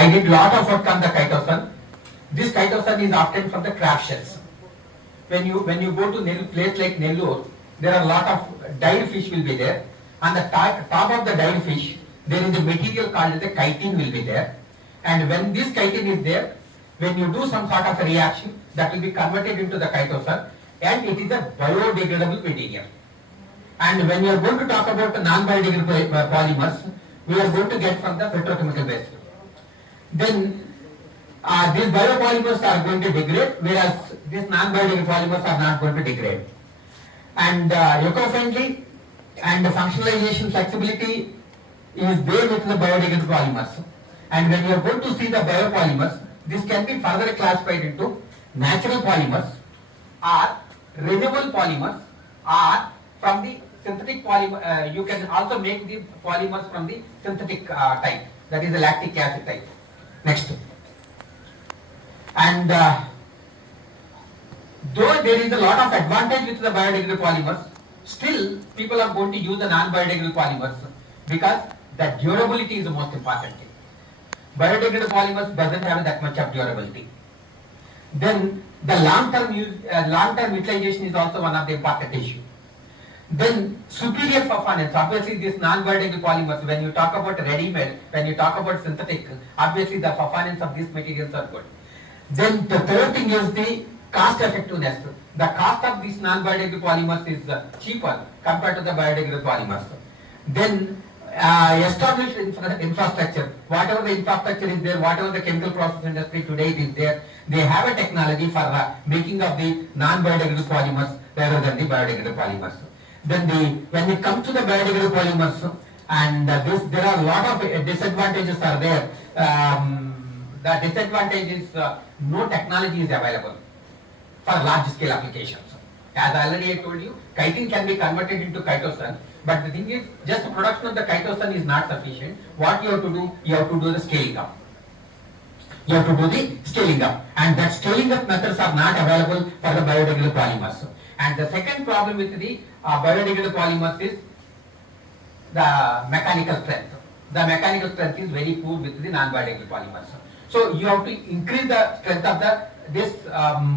I did lot of work on the chitosan. This chitosan is obtained from the crab shells. When you go to place like Nellore, there are a lot of dyed fish will be there. On the top of the dyed fish, there is a material called the chitin will be there. And when this chitin is there, when you do some sort of a reaction, that will be converted into the chitosan, and it is a biodegradable material. And when we are going to talk about the non-biodegradable polymers, we are going to get from the petrochemical waste. Then these biopolymers are going to degrade, whereas these non-biodegradable polymers are not going to degrade. And eco-friendly and functionalization flexibility is there with the biodegradable polymers. And when you are going to see the biopolymers, this can be further classified into natural polymers or renewable polymers, or from the synthetic polymer. You can also make the polymers from the synthetic type, that is the lactic acid type. Next. And though there is a lot of advantage with the biodegradable polymers, still people are going to use the non-biodegradable polymers because the durability is the most important thing. Biodegradable polymers doesn't have that much of durability. Then the long-term utilization is also one of the important issues. Then superior performance. Obviously, these non-biodegradable polymers, when you talk about ready-made, when you talk about synthetic, obviously the performance of these materials are good. Then the third thing is the cost effectiveness. The cost of these non-biodegradable polymers is cheaper compared to the biodegradable polymers. Then established infrastructure. Whatever the infrastructure is there, whatever the chemical process industry today is there, they have a technology for making of the non-biodegradable polymers rather than the biodegradable polymers. Then when it comes to the biodegradable polymers, and there are a lot of disadvantages are there. The disadvantage is no technology is available for large scale applications. As already I told you, chitin can be converted into chitosan, but the thing is, just the production of the chitosan is not sufficient. What you have to do? You have to do the scaling up. You have to do the scaling up, and that scaling up methods are not available for the biodegradable polymers. And the second problem with the biodegradable polymers is the mechanical strength. The mechanical strength is very poor with the non-biodegradable polymers. So you have to increase the strength of this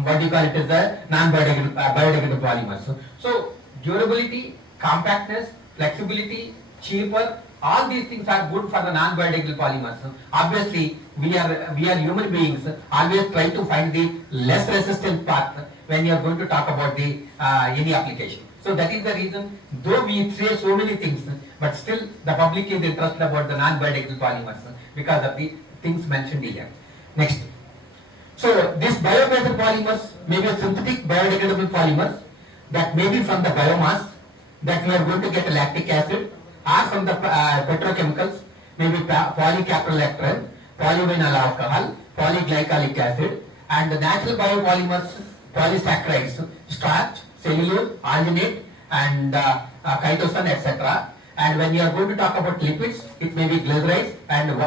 what you call it is the biodegradable polymers. So durability, compactness, flexibility, cheaper, all these things are good for the non-biodegradable polymers. Obviously, we are human beings, always try to find the less resistant path when you are going to talk about the any application. So that is the reason, though we say so many things, but still the public is interested about the non-biodegradable polymers because of the things mentioned here. Next. So this biodegradable polymers may be synthetic biodegradable polymers that may be from the biomass, that we are going to get lactic acid, or from the petrochemicals, maybe polycaprolactone, polyvinyl alcohol, polyglycolic acid, and the natural biopolymers, polysaccharides, starch, cellulose, alginate, and chitosan, etc. And when you are going to talk about lipids, it may be glycerides and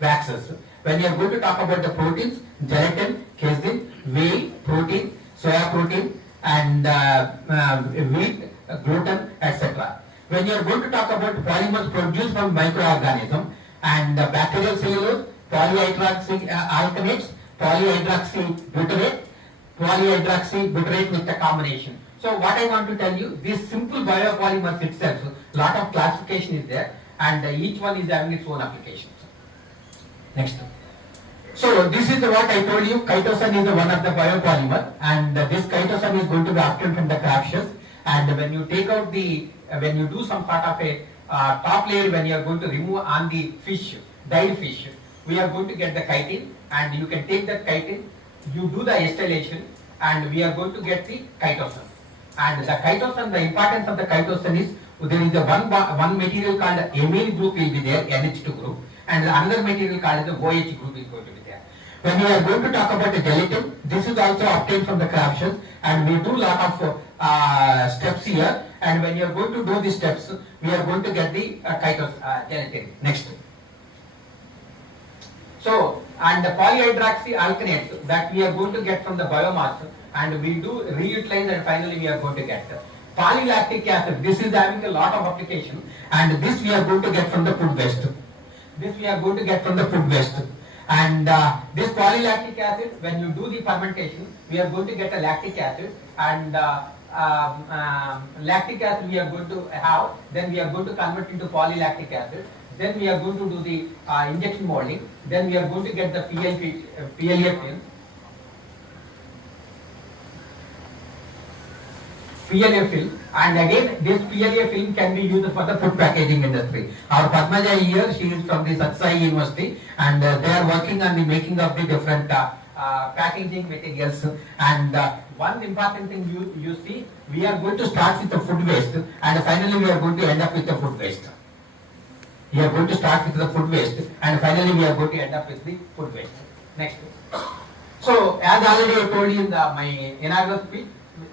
waxes. When you are going to talk about the proteins, gelatin, casein, whey protein, soya protein, and wheat, gluten, etc. When you are going to talk about polymers produced from microorganisms and bacterial cellulose, polyhydroxyalkanates, polyhydroxybutyrate, polyhydroxybutyrate with the combination. So what I want to tell you, this simple biopolymers itself, lot of classification is there, and each one is having its own applications. Next. So this is what I told you, chitosan is one of the biopolymer, and this chitosan is going to be obtained from the crab shells. And when you take out when you do some sort of a top layer, when you are going to remove on the fish, dyed fish, we are going to get the chitin, and you can take that chitin, you do the acetylation, and we are going to get the chitosan. And the chitosan, the importance of the chitosan is, there is a one material called amine group will be there, NH2 group, and another material called the OH group is going to be there. When we are going to talk about the gelatin, this is also obtained from the crab shells, and we do lot of steps here, and when you are going to do these steps, we are going to get the gelatin. Next. So, and the polyhydroxyalkanates that we are going to get from the biomass, and we do reutilize, and finally we are going to get polylactic acid. This is having a lot of application, and this we are going to get from the food waste. This we are going to get from the food waste. And this polylactic acid, when you do the fermentation, we are going to get a lactic acid, and lactic acid we are going to have, then we are going to convert into polylactic acid, then we are going to do the injection molding, then we are going to get the PLA film. PLA film, and again this PLA film can be used for the food packaging industry. Our Padmaja here, she is from the Satsai University, and they are working on the making of the different packaging materials. And one important thing you see, we are going to start with the food waste, and finally we are going to end up with the food waste. We are going to start with the food waste, and finally we are going to end up with the food waste. Next. So as already I told you in my inaugural speech,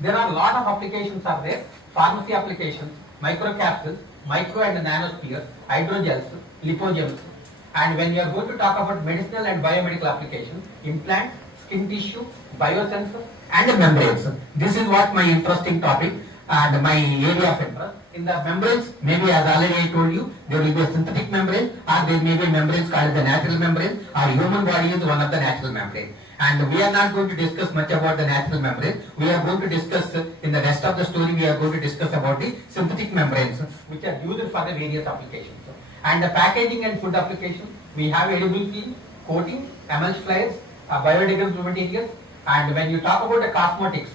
there are a lot of applications are there. Pharmacy applications, microcapsules, micro and nanospheres, hydrogels, lipogems. And when you are going to talk about medicinal and biomedical applications, implants, skin tissue, biosensors, and membranes. This is what my interesting topic and my area of interest. In the membranes, maybe as already I told you, there will be a synthetic membrane, or there may be membranes called the natural membrane, or human body is one of the natural membranes. And we are not going to discuss much about the natural membrane. We are going to discuss, in the rest of the story, we are going to discuss about the synthetic membranes, which are used for the various applications. And the packaging and food applications, we have edible film, coatings, emulsifiers, biodegradable materials. And when you talk about the cosmetics,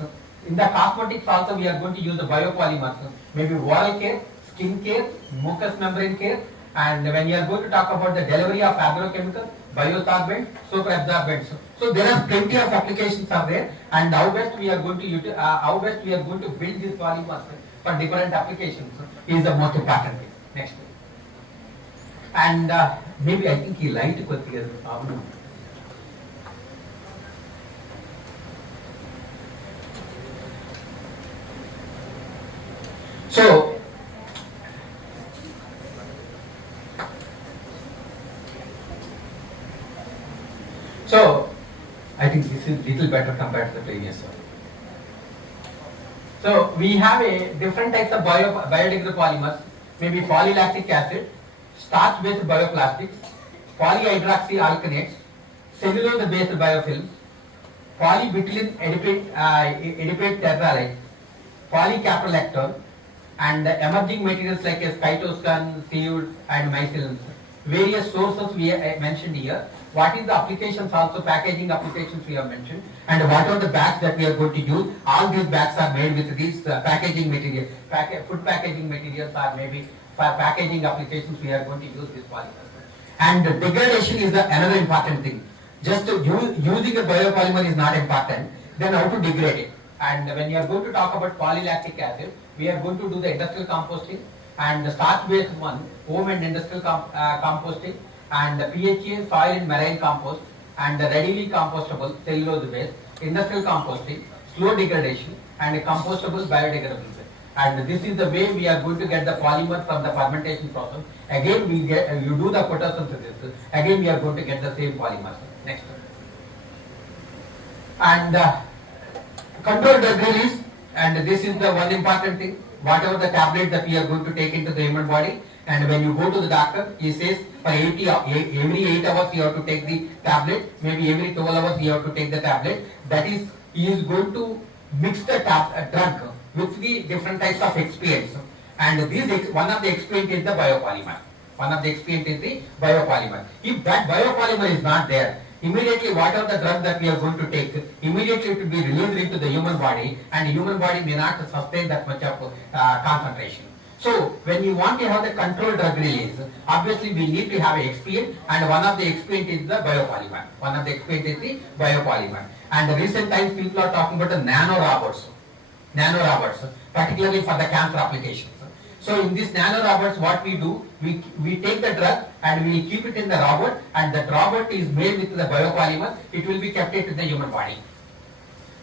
in the cosmetics also we are going to use the biopolymers, maybe oral care, skin care, mucous membrane care. And when you are going to talk about the delivery of agrochemicals, biosorbents, soap absorbents. So there are plenty of applications are there, and how best we are going to build these polymers for different applications is the most important thing. Next. And maybe I think he light here. So I think this is little better compared to the previous one. So we have a different types of biodegradable polymers, maybe polylactic acid, starch-based bioplastics, polyhydroxyalkanates, cellulose-based biofilms, polybutylene adipate terephthalate, polycaprolactone, and emerging materials like scytoscan, seaweed, and mycelium. Various sources we mentioned here. What is the applications also, packaging applications we have mentioned, and what are the bags that we are going to use. All these bags are made with these packaging materials, food packaging materials, or maybe for packaging applications we are going to use this polymers. And degradation is another important thing. Just using a biopolymer is not important, then how to degrade it. And when you are going to talk about polylactic acid, we are going to do the industrial composting, and the starch-based one, home and industrial composting, and the PHA, soil and marine compost, and the readily compostable cellulose-based, industrial composting, slow degradation, and compostable biodegradable. And this is the way we are going to get the polymer from the fermentation process. Again, you do the photosynthesis. Again, we are going to get the same polymers. Next. And control drug release, and this is the one important thing. Whatever the tablet that we are going to take into the human body, and when you go to the doctor, he says for every 8 hours you have to take the tablet, maybe every 12 hours you have to take the tablet. That is, he is going to mix the drug with the different types of excipients. And one of the excipient is the biopolymer. If that biopolymer is not there, immediately whatever the drug that we are going to take, immediately it will be released into the human body, and the human body may not sustain that much of concentration. So when you want to have the controlled drug release, obviously we need to have an excipient, and one of the excipient is the biopolymer. And in recent times people are talking about the nanorobots, particularly for the cancer applications. So in these nanorobots, what we do, we take the drug and we keep it in the robot, and that robot is made with the biopolymer. It will be kept in the human body.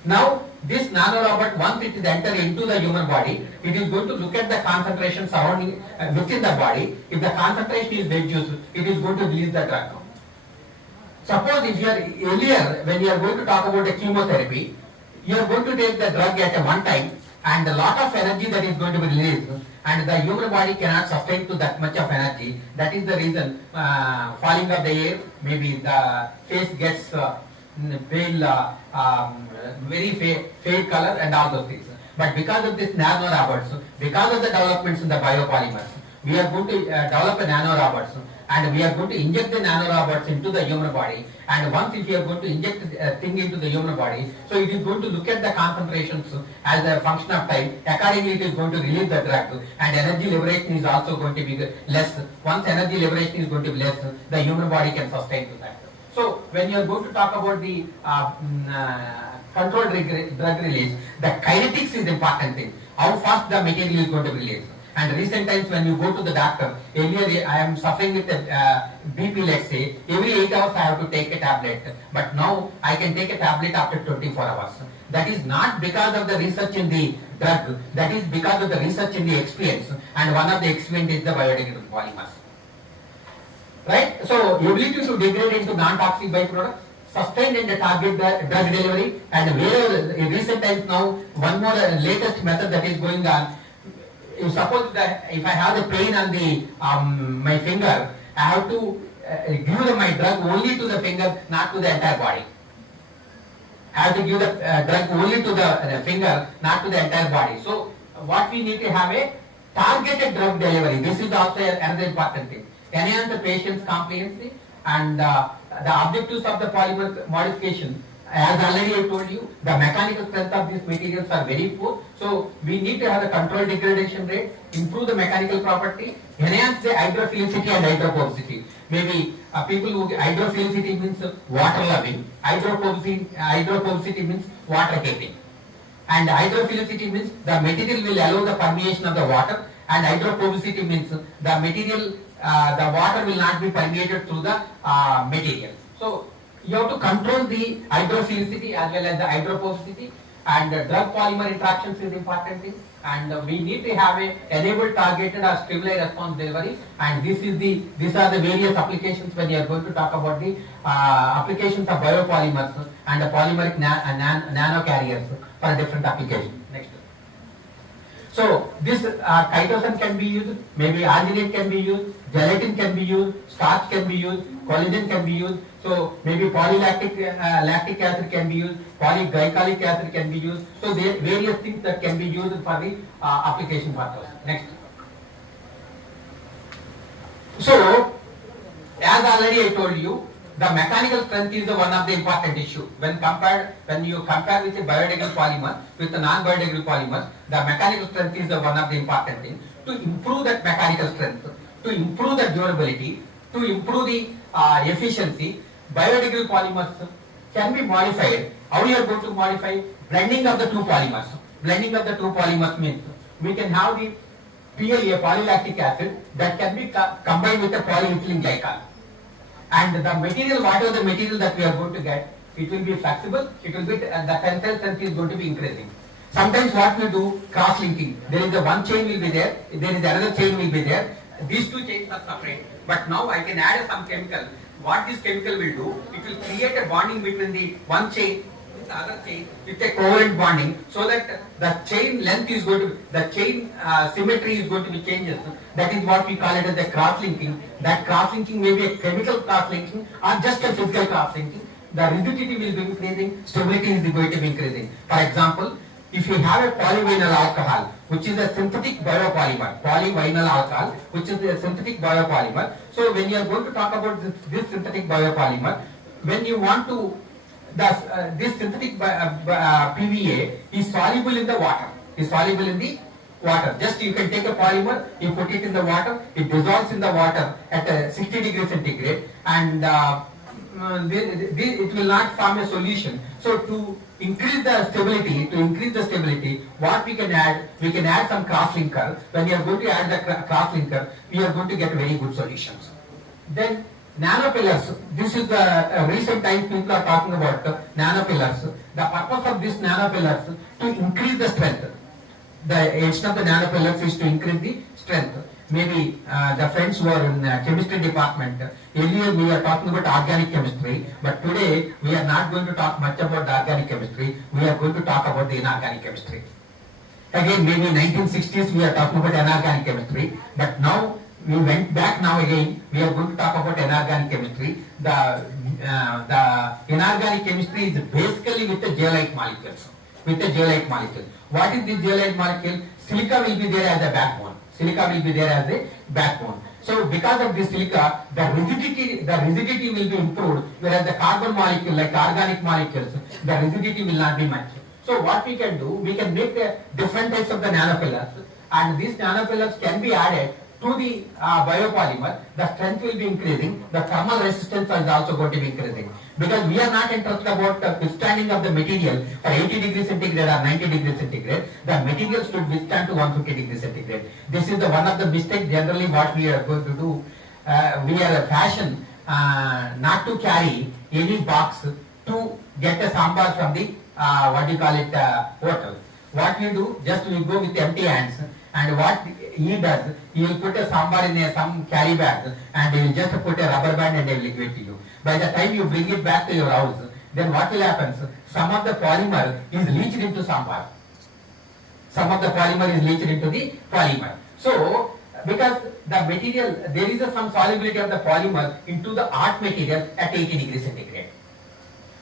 Now this nanorobot, once it is entered into the human body, it is going to look at the concentration surrounding within the body. If the concentration is reduced, it is going to release the drug. Suppose if you are earlier, when you are going to talk about the chemotherapy, you are going to take the drug at one time, and a lot of energy that is going to be released, and the human body cannot sustain to that much of energy. That is the reason falling of the air, maybe the face gets pale, very fade color and all those things. But because of this nanorobots, because of the developments in the biopolymers, we are going to develop a nanorobots, and we are going to inject the nanorobots into the human body. And once if you are going to inject a thing into the human body, so it is going to look at the concentrations as a function of time. Accordingly, it is going to release the drug, and energy liberation is also going to be less. Once energy liberation is going to be less, the human body can sustain to that. So when you are going to talk about the controlled drug release, the kinetics is important thing. How fast the material is going to be released. And recent times when you go to the doctor, earlier I am suffering with BP, let's say, every 8 hours I have to take a tablet. But now I can take a tablet after 24 hours. That is not because of the research in the drug, that is because of the research in the experiments. And one of the experiments is the biodegradable polymers. Right? So, ability to degrade into non-toxic byproducts, sustained in the target drug delivery, and wherever in recent times now, one more latest method that is going on. You suppose that if I have the pain on the my finger, I have to give my drug only to the finger, not to the entire body. I have to give the drug only to the finger, not to the entire body. So, what we need to have a targeted drug delivery. This is also another important thing. Enhance the patient's compliance, and the objectives of the polymer modification. As already I told you, the mechanical strength of these materials are very poor. So we need to have a controlled degradation rate, improve the mechanical property, enhance the hydrophilicity and hydrophobicity. Maybe people who hydrophilicity means water loving, hydrophobicity means water hating. And hydrophilicity means the material will allow the permeation of the water, and hydrophobicity means the material, the water will not be permeated through the material. So you have to control the hydrophilicity as well as the hydrophobicity, and drug polymer interactions is important thing, and we need to have a enabled targeted or stimuli response delivery, and these are the various applications when you are going to talk about the applications of biopolymers and the polymeric nano carriers for different applications. Next. So this chitosan can be used, maybe arginate can be used, gelatin can be used, starch can be used, collagen can be used. So maybe polylactic lactic acid can be used, polyglycolic acid can be used. So there are various things that can be used for the application purpose. Next. So as already I told you, the mechanical strength is one of the important issue. When you compare with a biodegradable polymer with the non-biodegradable polymers, the mechanical strength is one of the important things. To improve that mechanical strength, to improve the durability, to improve the efficiency, biodegradable polymers can be modified. How you are going to modify? Blending of the two polymers. Blending of the two polymers means we can have the PLA, polylactic acid, that can be combined with the polyethylene glycol. And the material, whatever the material that we are going to get, it will be flexible, it will be, the tensile strength is going to be increasing. Sometimes what we do, cross-linking. There is a one chain will be there, there is another chain will be there. These two chains are separate. But now I can add some chemical. What this chemical will do, it will create a bonding between the one chain with the other chain with a covalent bonding, so that the chain length is going to, the chain symmetry is going to be changes. That is what we call it as a cross-linking. That cross-linking may be a chemical cross-linking or just a physical cross-linking. The rigidity will be increasing, stability is going to be increasing. For example, if you have a polyvinyl alcohol, which is a synthetic biopolymer, polyvinyl alcohol, which is a synthetic biopolymer. So when you are going to talk about this synthetic biopolymer, when you want to, this synthetic PVA is soluble in the water, Just you can take a polymer, you put it in the water, it dissolves in the water at 60 degrees centigrade, and it will not form a solution. So to increase the stability, what we can add some cross-linker. When you are going to add the cross-linker, we are going to get very good solutions. Then nanopillars. This is the recent times people are talking about nanopillars. The purpose of this nanopillars to increase the strength. The action of the nanopillars is to increase the strength. Maybe the friends who are in chemistry department, earlier we are talking about organic chemistry, but today we are not going to talk much about the organic chemistry. We are going to talk about the inorganic chemistry. Again, maybe 1960s we are talking about inorganic chemistry, but now we went back now again, we are going to talk about inorganic chemistry. The inorganic chemistry is basically with the zeolite molecules. With the zeolite molecule. What is this zeolite molecule? Silica will be there as a backbone. Silica will be there as a backbone. So because of this silica, the rigidity will be improved, whereas the carbon molecule, like organic molecules, the rigidity will not be much. So what we can do, we can make the different types of the nanofillers, and these nanofillers can be added to the biopolymer. The strength will be increasing, the thermal resistance is also going to be increasing. Because we are not interested about the withstanding of the material for 80 degrees centigrade or 90 degrees centigrade. The material should withstand to 150 degrees centigrade. This is the one of the mistakes generally what we are going to do. We are a fashion not to carry any box to get a sambar from the hotel. What we do, just we go with empty hands, and what he does, he will put a sambar in some carry bag, and he will just put a rubber band and he will give it to you. By the time you bring it back to your house, then what will happen? Some of the polymer is leached into sambar. Some of the polymer is leached into the polymer. So, because the material, there is some solubility of the polymer into the art material at 80 degrees centigrade.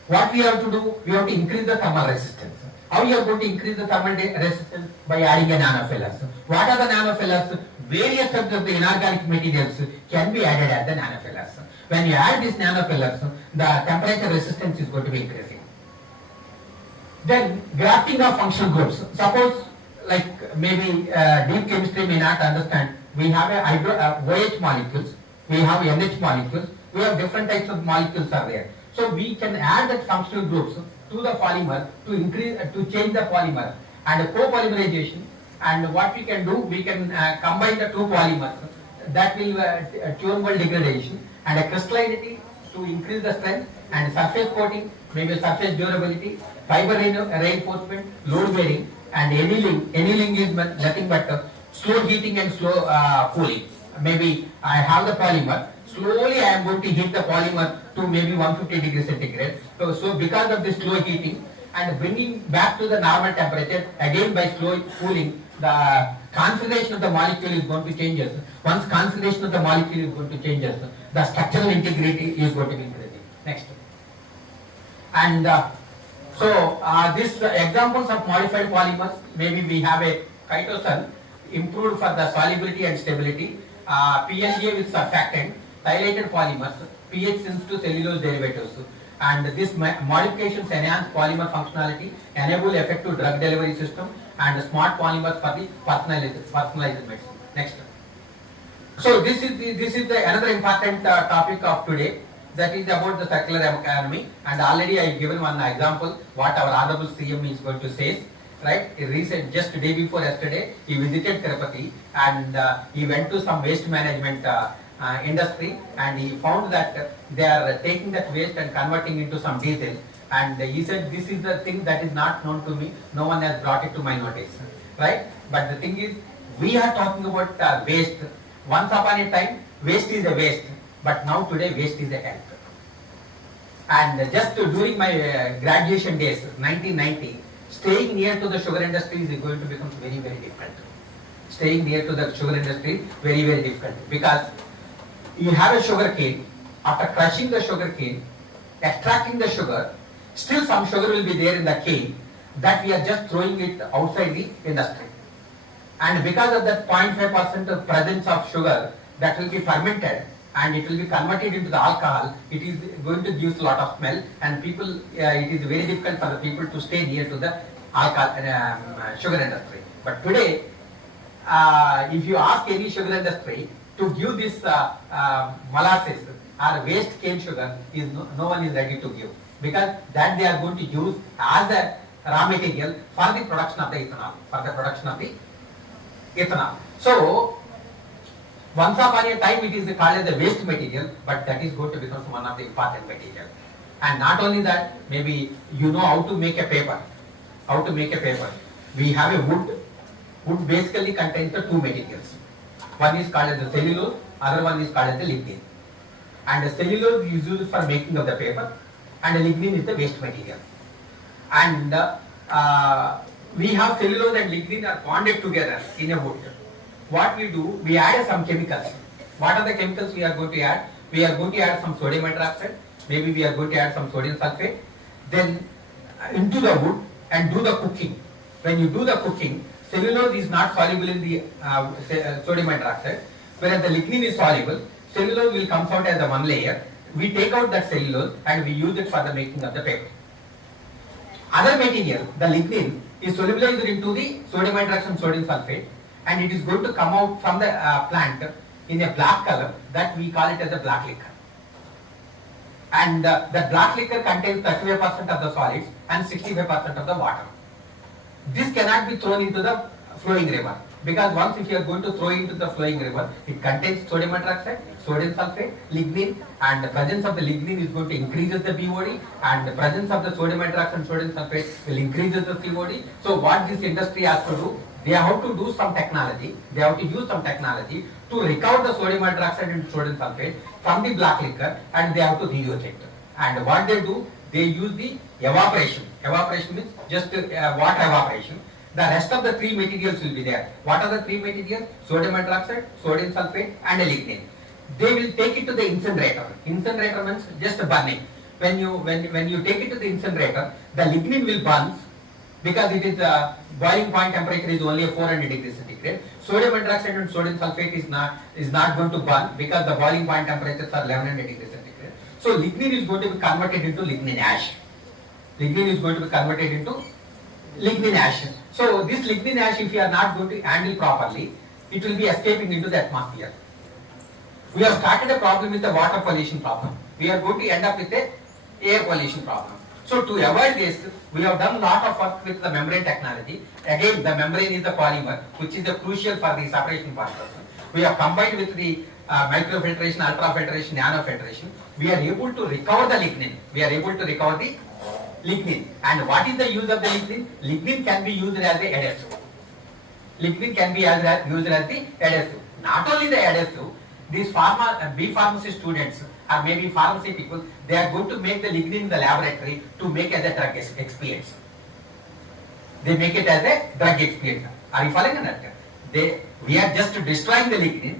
What we have to do? We have to increase the thermal resistance. How you are going to increase the thermal resistance? By adding a nanofillers. What are the nanofillers? Various types of the inorganic materials can be added as the nanofillers. When you add these nanofillers, the temperature resistance is going to be increasing. Then grafting of functional groups. Suppose, like maybe deep chemistry may not understand. We have a OH molecules, we have NH molecules, we have different types of molecules are there. So we can add that functional groups to the polymer to increase, to change the polymer, and copolymerization. And what we can do, we can combine the two polymers. That will tunable degradation and a crystallinity to increase the strength, and surface coating, maybe surface durability, fiber reinforcement, load bearing, and annealing. Annealing is nothing but slow heating and slow cooling. Maybe I have the polymer. Slowly I am going to heat the polymer to maybe 150 degrees centigrade. So because of this slow heating and bringing back to the normal temperature, again by slow cooling, the configuration of the molecule is going to change. Once configuration of the molecule is going to change, the structural integrity is going to be increasing. Next. And these examples of modified polymers, maybe we have a chitosan improved for the solubility and stability, PLA with surfactant, silated polymers, pH sensitive cellulose derivatives, and this modifications enhance polymer functionality, enable effective drug delivery system, and smart polymers for the personalized medicine. Next. So this is the another important topic of today, that is about the circular economy, and already I have given one example what our honorable CM is going to say. Right, just day before yesterday, he visited Tirupati, and he went to some waste management industry, and he found that they are taking that waste and converting into some diesel, and he said, this is the thing that is not known to me, no one has brought it to my notice, right? But the thing is, we are talking about waste. Once upon a time, waste is a waste, but now today waste is a health. And just during my graduation days, 1990, staying near to the sugar industry is going to become very, very difficult. Staying near to the sugar industry, very, very difficult, because you have a sugar cane. After crushing the sugar cane, extracting the sugar, still some sugar will be there in the cane, that we are just throwing it outside the industry. And because of that 0.5% of presence of sugar, that will be fermented and it will be converted into the alcohol. It is going to give a lot of smell, and people, it is very difficult for the people to stay near to the alcohol, sugar industry. But today, if you ask any sugar industry to give this molasses or waste cane sugar, no one is ready to give, because that they are going to use as a raw material for the production of the ethanol. So once upon a time it is called as a waste material, but that is going to become one of the important material. And not only that, maybe you know how to make a paper. How to make a paper. We have a wood. Wood basically contains the two materials. One is called as the cellulose, other one is called as the lignin. And the cellulose is used for making of the paper, and the lignin is the waste material. And we have cellulose and lignin are bonded together in a wood. What we do, we add some chemicals. What are the chemicals we are going to add? We are going to add some sodium hydroxide, maybe we are going to add some sodium sulfate, then into the wood and do the cooking. When you do the cooking, cellulose is not soluble in the sodium hydroxide, whereas the lignin is soluble. Cellulose will come out as a one layer. We take out that cellulose and we use it for the making of the paper. Other material, the lignin, is solubilized into the sodium hydroxide and sodium sulfate, and it is going to come out from the plant in a black color, that we call it as a black liquor. And the black liquor contains 35% of the solids and 65% of the water. This cannot be thrown into the flowing river, because once if you are going to throw into the flowing river, it contains sodium hydroxide, sodium sulfate, lignin, and the presence of the lignin is going to increase the BOD, and the presence of the sodium hydroxide and sodium sulfate will increase the COD. So what this industry has to do, they have to do some technology, they have to use some technology to recover the sodium hydroxide and sodium sulfate from the black liquor, and they have to reuse it. And what they do, they use the evaporation. Evaporation means just water evaporation. The rest of the three materials will be there. What are the three materials? Sodium hydroxide, sodium sulfate, and lignin. They will take it to the incinerator. Incinerator means just burning. When you take it to the incinerator, the lignin will burn, because it is boiling point temperature is only 400 degrees centigrade. Sodium hydroxide and sodium sulfate is not going to burn, because the boiling point temperatures are 1100 degrees centigrade. So lignin is going to be converted into lignin ash. Lignin is going to be converted into lignin ash. So this lignin ash, if you are not going to handle properly, it will be escaping into the atmosphere. We have started a problem with the water pollution problem. We are going to end up with a air pollution problem. So to avoid this, we have done a lot of work with the membrane technology. Again, the membrane is the polymer, which is crucial for the separation process. We have combined with the microfiltration, ultrafiltration, nanofiltration. We are able to recover the lignin. We are able to recover the lignin. And what is the use of the lignin? Lignin can be used as the adhesive. Lignin can be used as the adhesive. Not only the adhesive, these B pharmacy students or maybe pharmacy people, they are going to make the lignin in the laboratory to make as a drug expiates. They make it as a drug expiate. Are you following that? We are just destroying the lignin.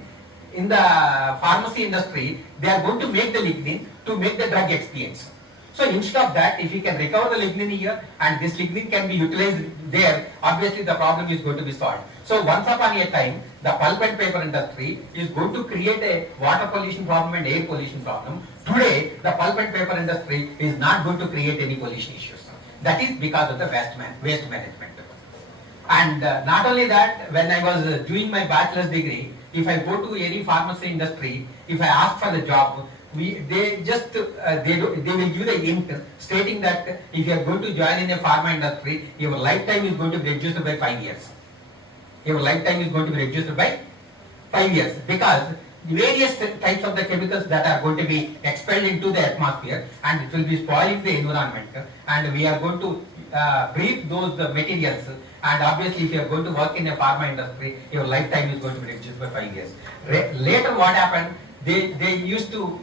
In the pharmacy industry, they are going to make the lignin to make the drug expiates. So instead of that, if we can recover the lignin here and this lignin can be utilized there, obviously the problem is going to be solved. So once upon a time, the pulp and paper industry is going to create a water pollution problem and air pollution problem. Today, the pulp and paper industry is not going to create any pollution issues. That is because of the waste management. And not only that, when I was doing my bachelor's degree, if I go to any pharmacy industry, if I ask for the job, they will give the hint stating that if you are going to join in a pharma industry, your lifetime is going to be reduced by 5 years. Your lifetime is going to be reduced by 5 years, because various types of the chemicals that are going to be expelled into the atmosphere, and it will be spoiling the environment, and we are going to breathe those materials, and obviously if you are going to work in a pharma industry, your lifetime is going to be reduced by 5 years. Later what happened, they used to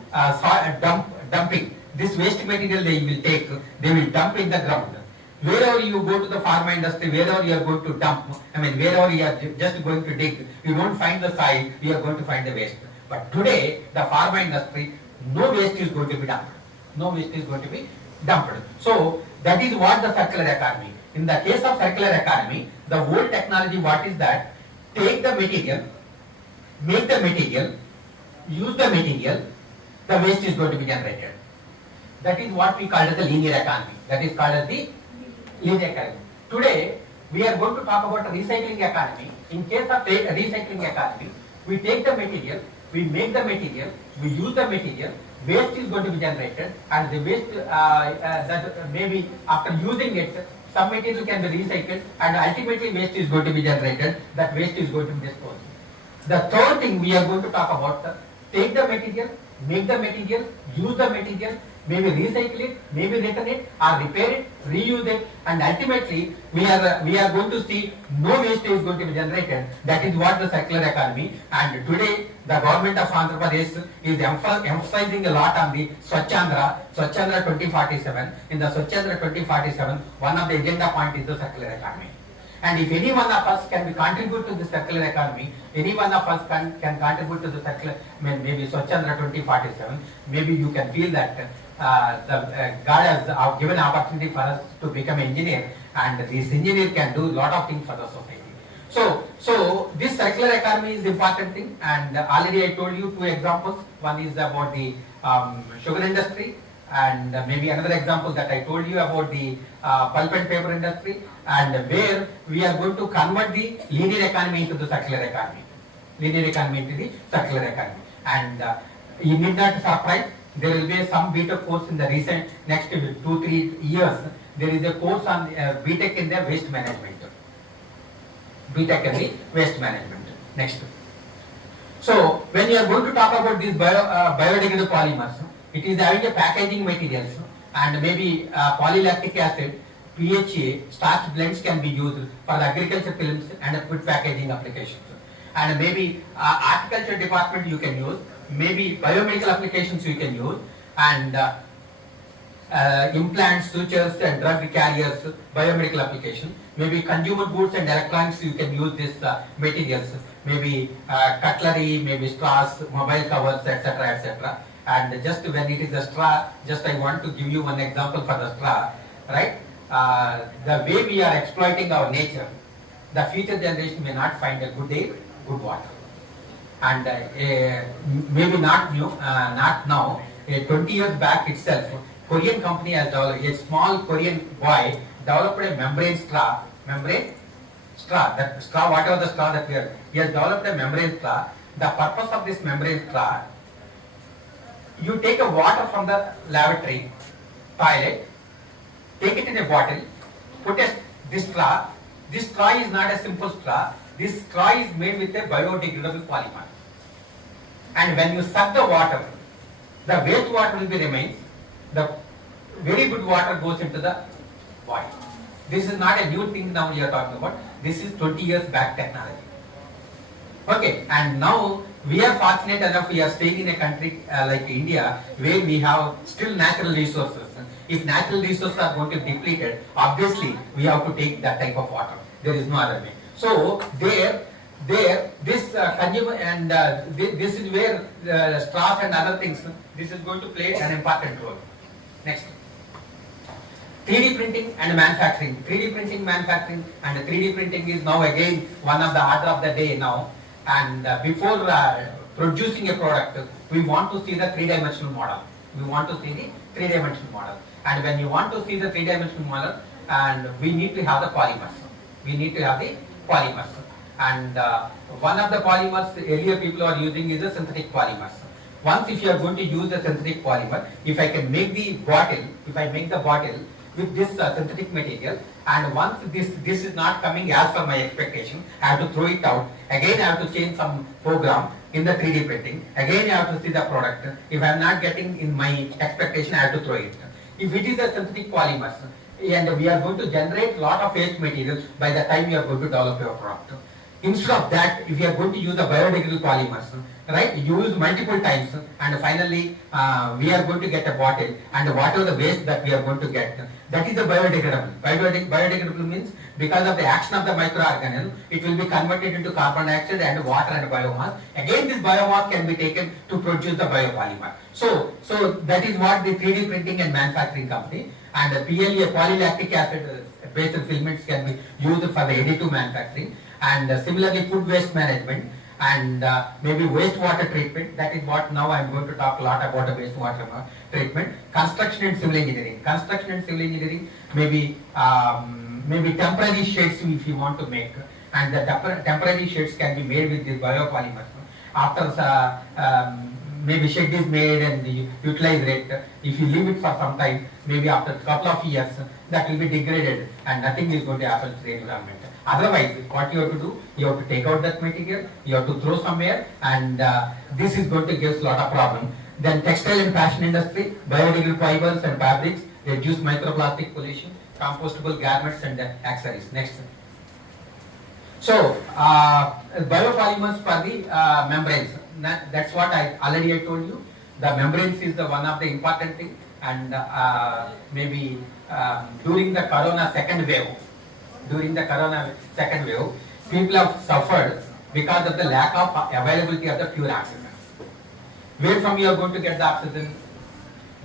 dumping this waste material. They will dump in the ground. Wherever you go to the pharma industry, wherever you are going to dump, wherever you are just going to dig, you don't find the soil, you are going to find the waste. But today, the pharma industry, no waste is going to be dumped. No waste is going to be dumped. So that is what the circular economy. In the case of circular economy, the whole technology, what is that? Take the material, make the material, use the material, the waste is going to be generated. That is what we call as the linear economy. That is called as the linear economy. Today, we are going to talk about recycling economy. In case of recycling economy, we take the material, we make the material, we use the material, waste is going to be generated, and the waste that maybe after using it, some material can be recycled, and ultimately waste is going to be generated. That waste is going to be disposed. The third thing we are going to talk about, take the material, make the material, use the material, maybe recycle it, maybe return it, or repair it, reuse it, and ultimately we are going to see no waste is going to be generated. That is what the circular economy. And today the government of Andhra Pradesh is emphasizing a lot on the Swachhandra 2047. In the Swachhandra 2047, one of the agenda point is the circular economy. And if any one of us can contribute to the circular economy, any one of us can contribute to the circular, maybe Satyanarayana 2047, maybe you can feel that God has given opportunity for us to become engineer, and this engineer can do a lot of things for the society. So this circular economy is important thing, and already I told you two examples. One is about the sugar industry, and maybe another example that I told you about the pulp and paper industry, and where we are going to convert the linear economy into the circular economy. Linear economy into the circular economy. And you need not surprise, there will be some BTech course in the recent next 2-3 years. There is a course on BTech in the waste management. BTech in the waste management. Next. So when you are going to talk about these biodegradable polymers, it is having a packaging materials, and maybe polylactic acid, PHA, starch blends can be used for the agriculture films and food packaging applications. And maybe horticulture department you can use, maybe biomedical applications you can use, and implants, sutures and drug carriers, biomedical application. Maybe consumer goods and electronics you can use these materials, maybe cutlery, maybe straws, mobile covers, etc., etc. And just when it is a straw, just I want to give you one example for the straw, right? The way we are exploiting our nature, the future generation may not find a good air, good water. And maybe not now, 20 years back itself, Korean company has developed, a small Korean boy developed a membrane straw, that straw, whatever the straw that we are, he has developed a membrane straw. The purpose of this membrane straw, you take a water from the lavatory, toilet, take it in a bottle, put this straw. This straw is not a simple straw. This straw is made with a biodegradable polymer. And when you suck the water, the waste water will be remains. The very good water goes into the void. This is not a new thing now we are talking about. This is 20 years back technology. Okay, and now we are fortunate enough, we are staying in a country like India, where we have still natural resources. If natural resources are going to be depleted, obviously we have to take that type of water. There is no other way. So this consumer and this is where straws and other things, this is going to play an important role. Next. 3D printing and manufacturing. 3D printing, manufacturing, and 3D printing is now again one of the order of the day now. And before producing a product, we want to see the three-dimensional model. We want to see the three-dimensional model. And when you want to see the three-dimensional model, and we need to have the polymers. We need to have the polymers. And one of the polymers earlier people are using is the synthetic polymers. Once if you are going to use the synthetic polymer, if I can make the bottle, if I make the bottle with this synthetic material, and once this is not coming as per my expectation, I have to throw it out. Again I have to change some program in the 3D printing. Again I have to see the product. If I am not getting in my expectation, I have to throw it. If it is a synthetic polymers, and we are going to generate lot of waste materials by the time you are going to develop your product. Instead of that, if you are going to use the biodegradable polymers, right, use multiple times, and finally we are going to get a bottle, and whatever the waste that we are going to get, that is the biodegradable. Biodegradable means because of the action of the microorganism, it will be converted into carbon dioxide and water and biomass. Again, this biomass can be taken to produce the biopolymer. So that is what the 3D printing and manufacturing company, and PLA, polylactic acid based filaments, can be used for the additive manufacturing. And similarly food waste management, and maybe wastewater treatment. That is what now I am going to talk a lot about the wastewater treatment. Construction and civil engineering. Construction and civil engineering, maybe temporary sheds if you want to make, and the temporary sheds can be made with these biopolymers. After maybe shed is made and you utilize it, if you leave it for some time, maybe after a couple of years, that will be degraded and nothing is going to happen to the environment. Otherwise, what you have to do, you have to take out that material, you have to throw somewhere, and this is going to give a lot of problem. Then textile and fashion industry, biodegradable fibers and fabrics, reduce microplastic pollution, compostable garments and accessories. Next. So, biopolymers for the membranes. That's what I already told you. The membranes is the one of the important thing, and maybe during the corona second wave, during the corona second wave, people have suffered because of the lack of availability of the pure oxygen. Where from you are going to get the oxygen?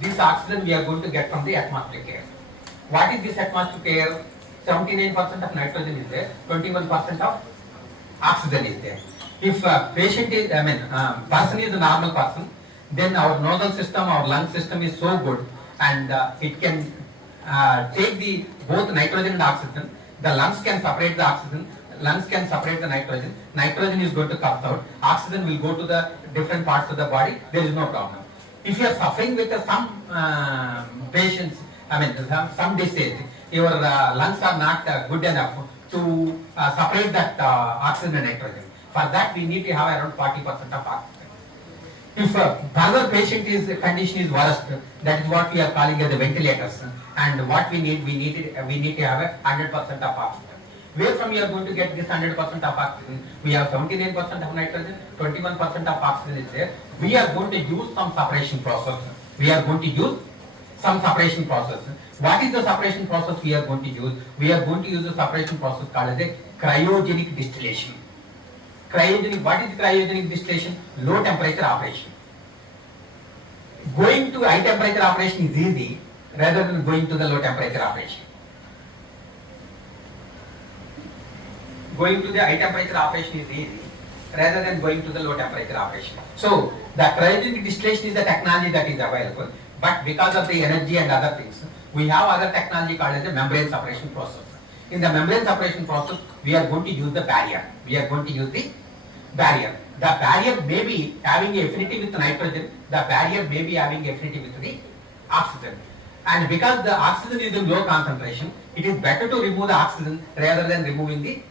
This oxygen we are going to get from the atmospheric air. What is this atmospheric air? 79% of nitrogen is there, 21% of oxygen is there. If a patient is, person is a normal person, then our nasal system, our lung system is so good, and it can take the both nitrogen and oxygen. The lungs can separate the oxygen, lungs can separate the nitrogen. Nitrogen is going to come out, oxygen will go to the different parts of the body. There is no problem. If you are suffering with some patients, some disease, your lungs are not good enough to separate that oxygen and nitrogen. For that, we need to have around 40% of oxygen. If further patient condition is worst, that is what we are calling as the ventilators. And what we need to have 100% of oxygen. Where from you are going to get this 100% of oxygen? We have 79% of nitrogen, 21% of oxygen is there. We are going to use some separation process. What is the separation process we are going to use? We are going to use a separation process called as a cryogenic distillation. What is cryogenic distillation? Low temperature operation. Going to high temperature operation is easy rather than going to the low temperature operation. Going to the high temperature operation is easy rather than going to the low temperature operation. So the cryogenic distillation is the technology that is available, but because of the energy and other things, we have other technology called as the membrane separation process. In the membrane separation process, we are going to use the barrier. The barrier may be having affinity with nitrogen, the barrier may be having affinity with the oxygen. And because the oxygen is in low concentration, it is better to remove the oxygen rather than removing the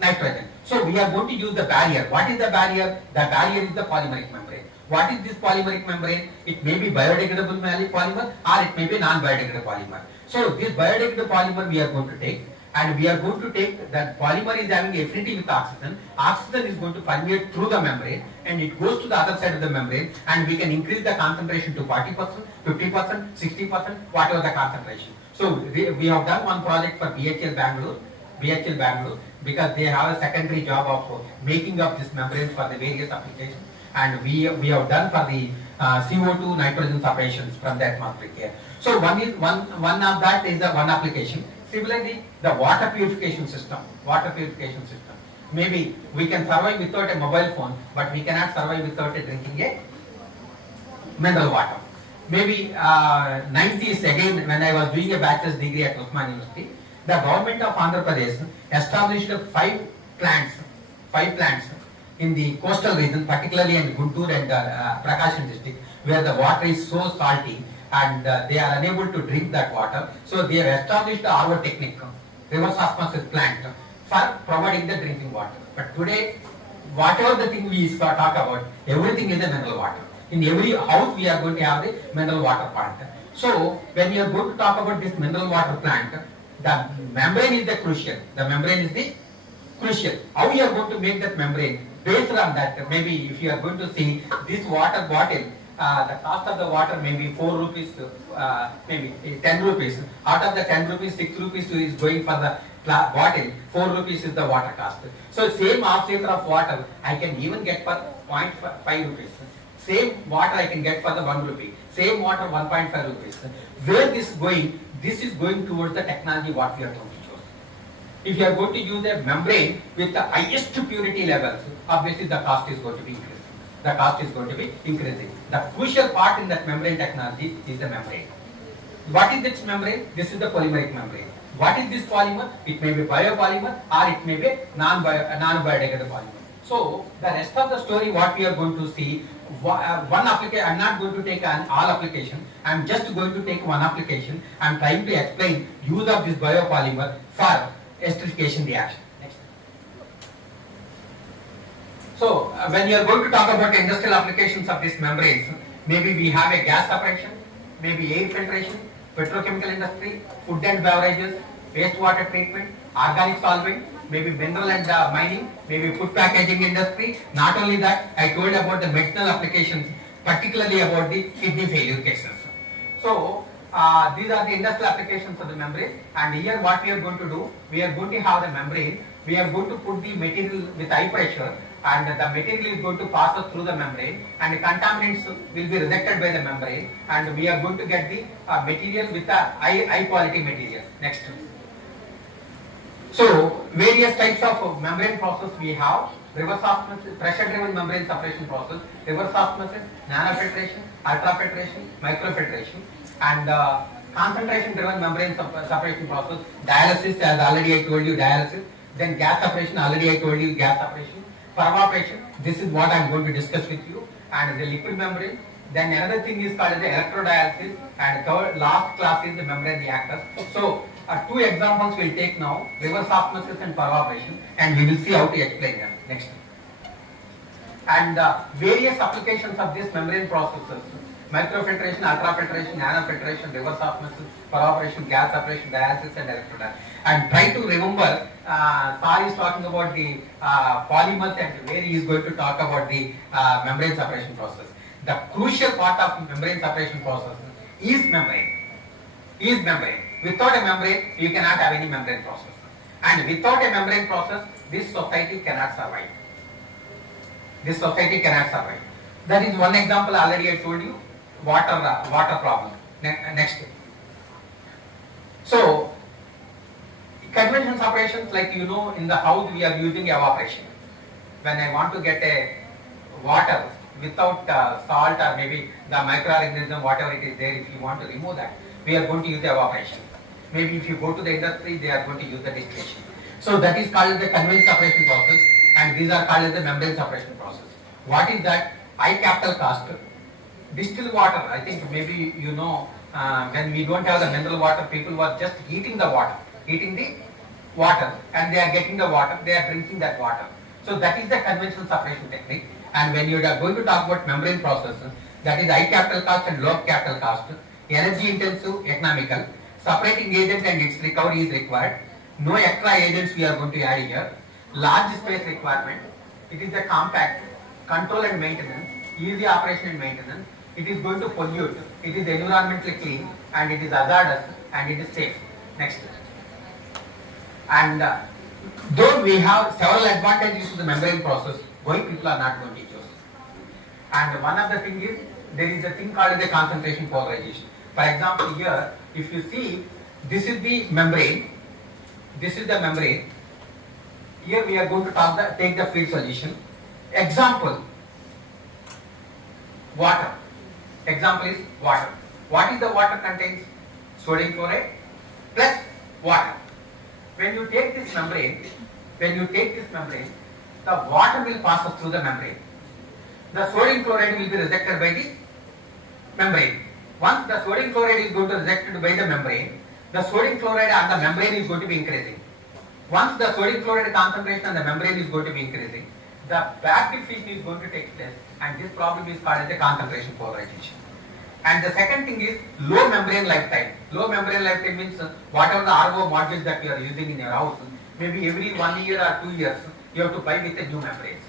nitrogen. So we are going to use the barrier. What is the barrier? The barrier is the polymeric membrane. What is this polymeric membrane? It may be biodegradable polymer or it may be non-biodegradable polymer. So this biodegradable polymer we are going to take, and we are going to take that polymer is having affinity with oxygen. Oxygen is going to permeate through the membrane and it goes to the other side of the membrane, and we can increase the concentration to 40%, 50%, 60%, whatever the concentration. So we have done one project for BHL Bangalore, because they have a secondary job of making up this membrane for the various applications, and we have done for the CO2 nitrogen separations from the atmospheric air. So one of that is the one application. Similarly, the water purification system. Maybe we can survive without a mobile phone, but we cannot survive without drinking a mineral water. Maybe 90s again, when I was doing a bachelor's degree at Usman University, the government of Andhra Pradesh established 5 plants in the coastal region, particularly in Guntur and Prakasam district, where the water is so salty and they are unable to drink that water. So they have established the RO technique, reverse osmosis plant, for providing the drinking water. But today, whatever the thing we talk about, everything is a mineral water. In every house we are going to have the mineral water plant. So when you are going to talk about this mineral water plant, the membrane is the crucial. How we are going to make that membrane? Based on that, maybe if you are going to see this water bottle, the cost of the water may be 4 rupees, maybe 10 rupees. Out of the 10 rupees, 6 rupees is going for the bottle, 4 rupees is the water cost. So same half liter of water I can even get for 0.5 rupees. Same water I can get for the 1 rupee. Same water 1.5 rupees. Where this is going? This is going towards the technology what we are going to choose. If you are going to use a membrane with the highest purity levels, obviously the cost is going to be increasing. The crucial part in that membrane technology is the membrane. What is this membrane? This is the polymeric membrane. What is this polymer? It may be biopolymer or it may be non-biodegradable polymer. So the rest of the story what we are going to see, one application, I am not going to take all application, I am just going to take one application. I am trying to explain use of this biopolymer for esterification reaction. Next. So when you are going to talk about industrial applications of these membranes, maybe we have a gas separation, maybe air filtration, petrochemical industry, food and beverages, wastewater treatment, organic solvent, maybe mineral and mining, maybe food packaging industry. Not only that, I told about the medicinal applications, particularly about the kidney failure cases. So these are the industrial applications of the membrane, and here what we are going to do, we are going to have the membrane, we are going to put the material with high pressure, and the material is going to pass us through the membrane, and the contaminants will be rejected by the membrane, and we are going to get the material with a high quality material. Next. So various types of membrane process we have: reverse osmosis, pressure driven membrane separation process, reverse osmosis, nanofiltration, ultrafiltration, microfiltration, and concentration driven membrane separation process, dialysis, as already I told you, dialysis, then gas separation, already I told you gas separation, pervaporation, this is what I am going to discuss with you, and the liquid membrane. Then another thing is called the electrodialysis, and third last class is the membrane reactors. So two examples we'll take now, reverse osmosis and pervaporation, and we will see how to explain them. Next. And various applications of these membrane processes: microfiltration, ultrafiltration, nanofiltration, reverse osmosis, pervaporation, gas separation, dialysis, and electrodialysis. And try to remember, Sar is talking about the polymers, and where he is going to talk about the membrane separation process. The crucial part of membrane separation process is membrane. Without a membrane, you cannot have any membrane process. And without a membrane process, this society cannot survive. That is one example already I told you, water problem. Next. So, conventional separations, like you know, in the house we are using evaporation. When I want to get a water without salt or maybe the microorganism, whatever it is there, if you want to remove that, we are going to use the evaporation. Maybe if you go to the industry, they are going to use the distillation. So that is called the conventional separation process, and these are called as the membrane separation process. What is that? High capital cost. Distilled water, I think maybe you know, when we don't have the mineral water, people were just heating the water, and they are getting the water, they are drinking that water. So that is the conventional separation technique. And when you are going to talk about membrane process, that is high capital cost and low capital cost, energy intensive, economical, separating agent and its recovery is required, no extra agents we are going to add here, large space requirement, it is a compact, control and maintenance, easy operation and maintenance, it is going to pollute, it is environmentally clean, and it is hazardous, and it is safe. Next. And though we have several advantages to the membrane process, why people are not going to use. And one of the thing is, there is a thing called the concentration polarization. For example, here, if you see, this is the membrane, here we are going to take the field solution. Example, water. Example is water. What is the water contains? Sodium chloride plus water. When you take this membrane, the water will pass us through the membrane. The sodium chloride will be rejected by the membrane. Once the sodium chloride is going to be rejected by the membrane, the sodium chloride on the membrane is going to be increasing. Once the sodium chloride concentration on the membrane is going to be increasing, the back diffusion is going to take place, and this problem is called as the concentration polarization. And the second thing is low membrane lifetime. Low membrane lifetime means whatever the RO modules that you are using in your house, maybe every 1 year or 2 years, you have to buy with a new membranes.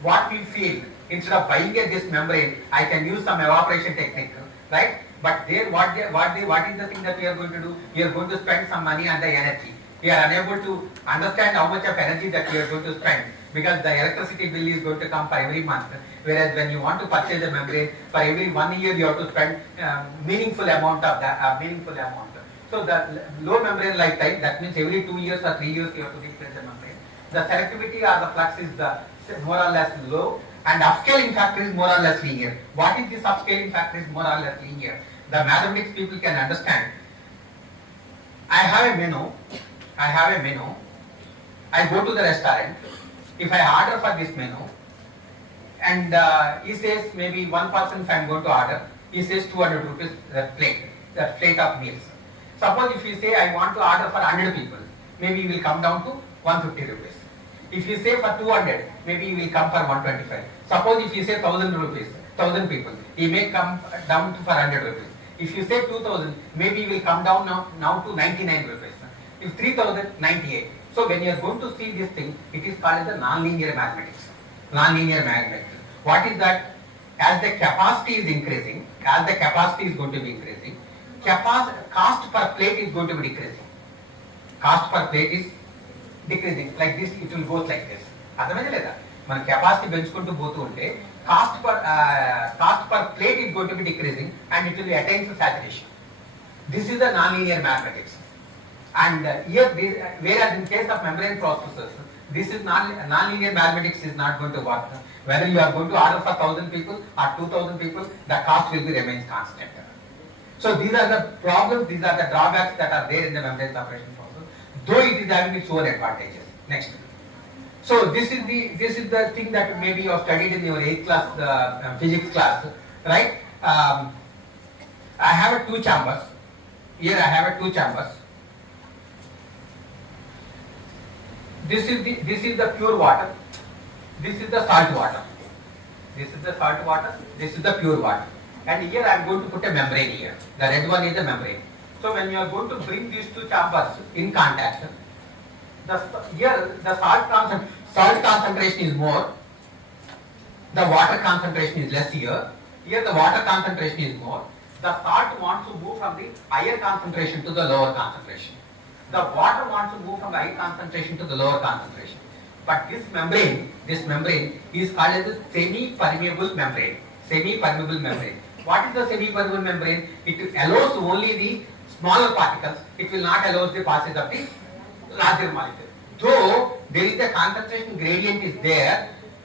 What we feel, instead of buying this membrane, I can use some evaporation technique, right? But there, what is the thing that we are going to do? We are going to spend some money on the energy. We are unable to understand how much of energy that we are going to spend, because the electricity bill is going to come for every month. Whereas when you want to purchase a membrane, for every 1 year you have to spend meaningful amount of that, So the low membrane lifetime, that means every 2 years or 3 years you have to replace the membrane. The selectivity or the flux is more or less low, and upscaling factor is more or less linear. What is this upscaling factor is more or less linear? The mathematics people can understand. I have a menu. I go to the restaurant. If I order for this menu, and he says maybe one person if I am going to order, he says 200 rupees that plate of meals. Suppose if you say I want to order for 100 people, maybe you will come down to 150 rupees. If you say for 200, maybe you will come for 125. Suppose if you say 1000 rupees, 1000 people, he may come down to for 100 rupees. If you say 2000, maybe you will come down now to 99 rupees. If 3000, 98. So when you are going to see this thing, it is called the non-linear mathematics. What is that? As the capacity is increasing, as the capacity is going to be increasing, cost per plate is going to be decreasing. Cost per plate is decreasing. Like this, it will go like this. అర్థమైందా లేదా? మన capacity పెంచుకుంటూ పోతూ ఉంటే cost per plate is going to be decreasing and it will attain to saturation. This is the non-linear mathematics. And here, whereas in case of membrane processes, this is non-linear mathematics is not going to work. Whether you are going to order for 1,000 people or 2,000 people, the cost will be remains constant. So these are the problems, these are the drawbacks that are there in the membrane separation process, though it is having its own advantages. Next. So this is the thing that maybe you have studied in your 8th class physics class, right? I have two chambers. Here I have two chambers. This is the pure water. This is the salt water. This is the salt water. This is the pure water. And here I am going to put a membrane here. The red one is the membrane. So when you are going to bring these two chambers in contact, here the salt concentration is more. The water concentration is less here. Here the water concentration is more. The salt wants to move from the higher concentration to the lower concentration. The water wants to move from the high concentration to the lower concentration. But this membrane is called as a semi-permeable membrane. Semi-permeable membrane. What is the semi-permeable membrane? It allows only the smaller particles. It will not allow the passage of the larger molecule. Though there is a concentration gradient is there,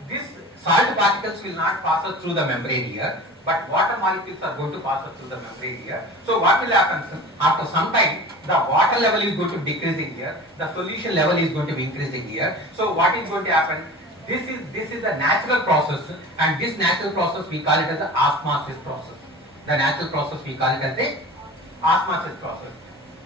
these salt particles will not pass through the membrane here, but water molecules are going to pass through the membrane here. So what will happen? After some time, the water level is going to be decreasing here, the solution level is going to be increasing here. So what is going to happen? This is a natural process, and this natural process we call it as the osmosis process. The natural process we call it as the osmosis process.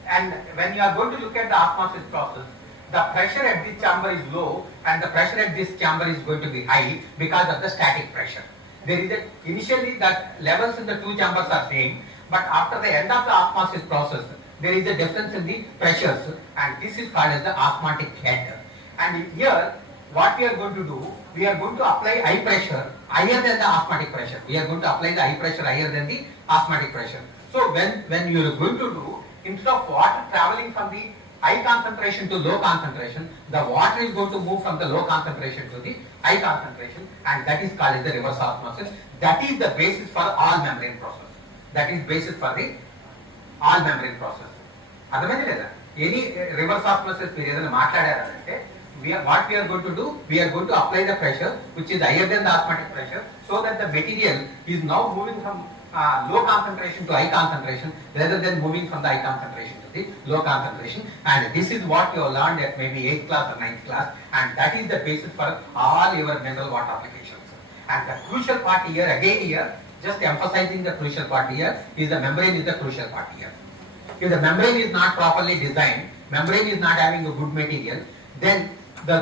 And when you are going to look at the osmosis process, the pressure at this chamber is low and the pressure at this chamber is going to be high because of the static pressure. There is initially that levels in the two chambers are same, but after the end of the osmosis process, there is a difference in the pressures, and this is called as the osmotic head. And here, what we are going to do, we are going to apply high pressure higher than the osmotic pressure. We are going to apply the high pressure higher than the osmotic pressure. So when you are going to do, instead of water traveling from the high concentration to low concentration, the water is going to move from the low concentration to the high concentration, and that is called as the reverse osmosis. That is the basis for all membrane process. That is basis for the all membrane process. అర్థమైంది లేదా? Any reverse osmosis మీరు ఏదైనా మాట్లాడారంటే what we are going to do, we are going to apply the pressure which is higher than the osmotic pressure, so that the material is now moving from low concentration to high concentration rather than moving from the high concentration to the low concentration. And this is what you have learned at maybe 8th class or 9th class, and that is the basis for all your mineral water applications. And the crucial part here, again here, just emphasizing the crucial part here, is the membrane is the crucial part here. If the membrane is not properly designed, membrane is not having a good material, then the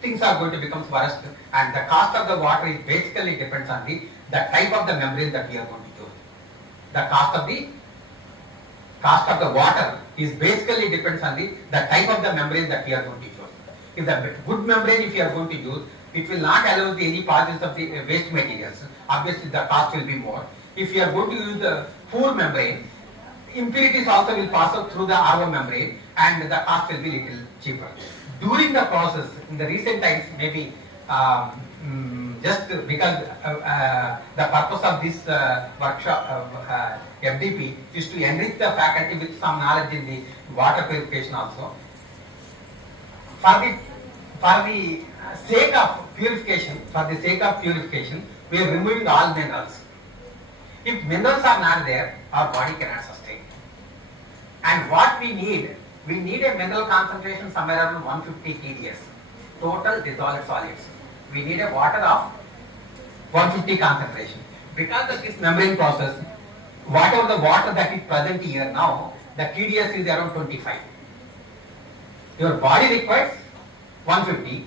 things are going to become worst, and the cost of the water is basically depends on the type of the membrane that we are going to use. The cost of the water is basically depends on the type of the membrane that we are going to use. If the good membrane, if you are going to use, it will not allow any passes of the waste materials. Obviously the cost will be more. If you are going to use the poor membrane, impurities also will pass out through the RO membrane, and the cost will be little cheaper. During the process, in the recent times, maybe just because the purpose of this workshop, FDP, is to enrich the faculty with some knowledge in the water purification also. For the sake of purification, we are removing all minerals. If minerals are not there, our body cannot sustain. And what we need a mineral concentration somewhere around 150 TDS, total dissolved solids. We need a water of 150 concentration. Because of this membrane process, whatever the water that is present here now, the TDS is around 25. Your body requires 150.